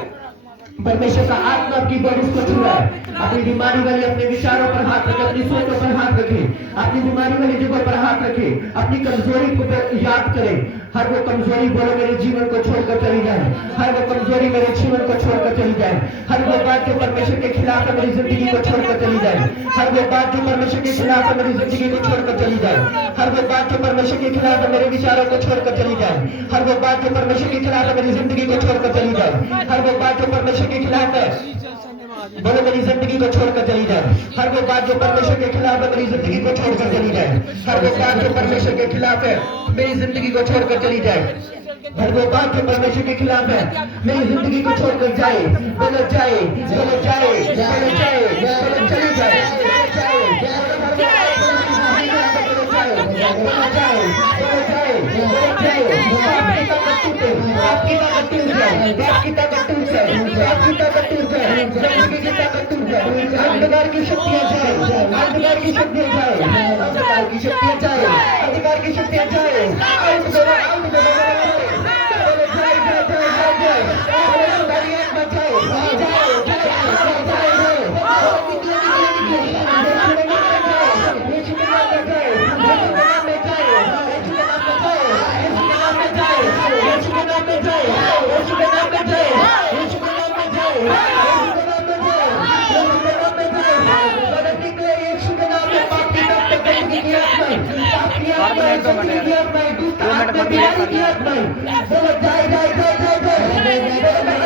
परमेश्वर का आत्मा आपकी बॉडी को छू रहा है अपनी बीमारी वाले अपने विचारों पर हाथ रखे अपनी सोचों पर हाथ रखे अपनी बीमारी वाली जगह पर हाथ रखे अपनी कमजोरी को याद करें हर वो कमजोरी बोलो मेरे जीवन को छोड़कर चली जाए हर वो कमजोरी मेरे जीवन को छोड़कर चली जाए हर वो बात जो परमेश्वर के खिलाफ है मेरी जिंदगी को छोड़कर चली जाए हर वो बात जो परमेश्वर के खिलाफ है मेरी जिंदगी को छोड़कर चली जाए हर वो बात जो परमेश्वर के खिलाफ है मेरे विचारों को छोड़कर चली जाए हर वो बात जो परमेश्वर के खिलाफ है मेरी जिंदगी को छोड़कर चली जाए हर वो बात जो परमेश्वर के खिलाफ है बोलो मेरी जिंदगी को छोड़कर चली जाए हर वो बात जो परमेश्वर के खिलाफ है मेरी जिंदगी को छोड़कर चली जाए हर वो बात जो परमेश्वर के खिलाफ है मेरी जिंदगी को छोड़कर चली जाए हर वो बात जो परमेश्वर के खिलाफ है मेरी जिंदगी को छोड़कर जाए बोलो जाए बोलो जाए बोलो जाए बोलो चली जाए आपकी ताकत टूट जाए आपकी ताकत टूट जाए आपकी ताकत टूट जाए जिंदगी की ताकत टूट जाए अंधकार की शक्तियां जाए अंधकार की शक्तियां जाए अंधकार की शक्तियां जाए अंधकार की शक्तियां जाए आउट करो आउट करो जाए जाए जाए जाए जाए आत्मा जाए बोलो जाए जाए जाए जाए जाए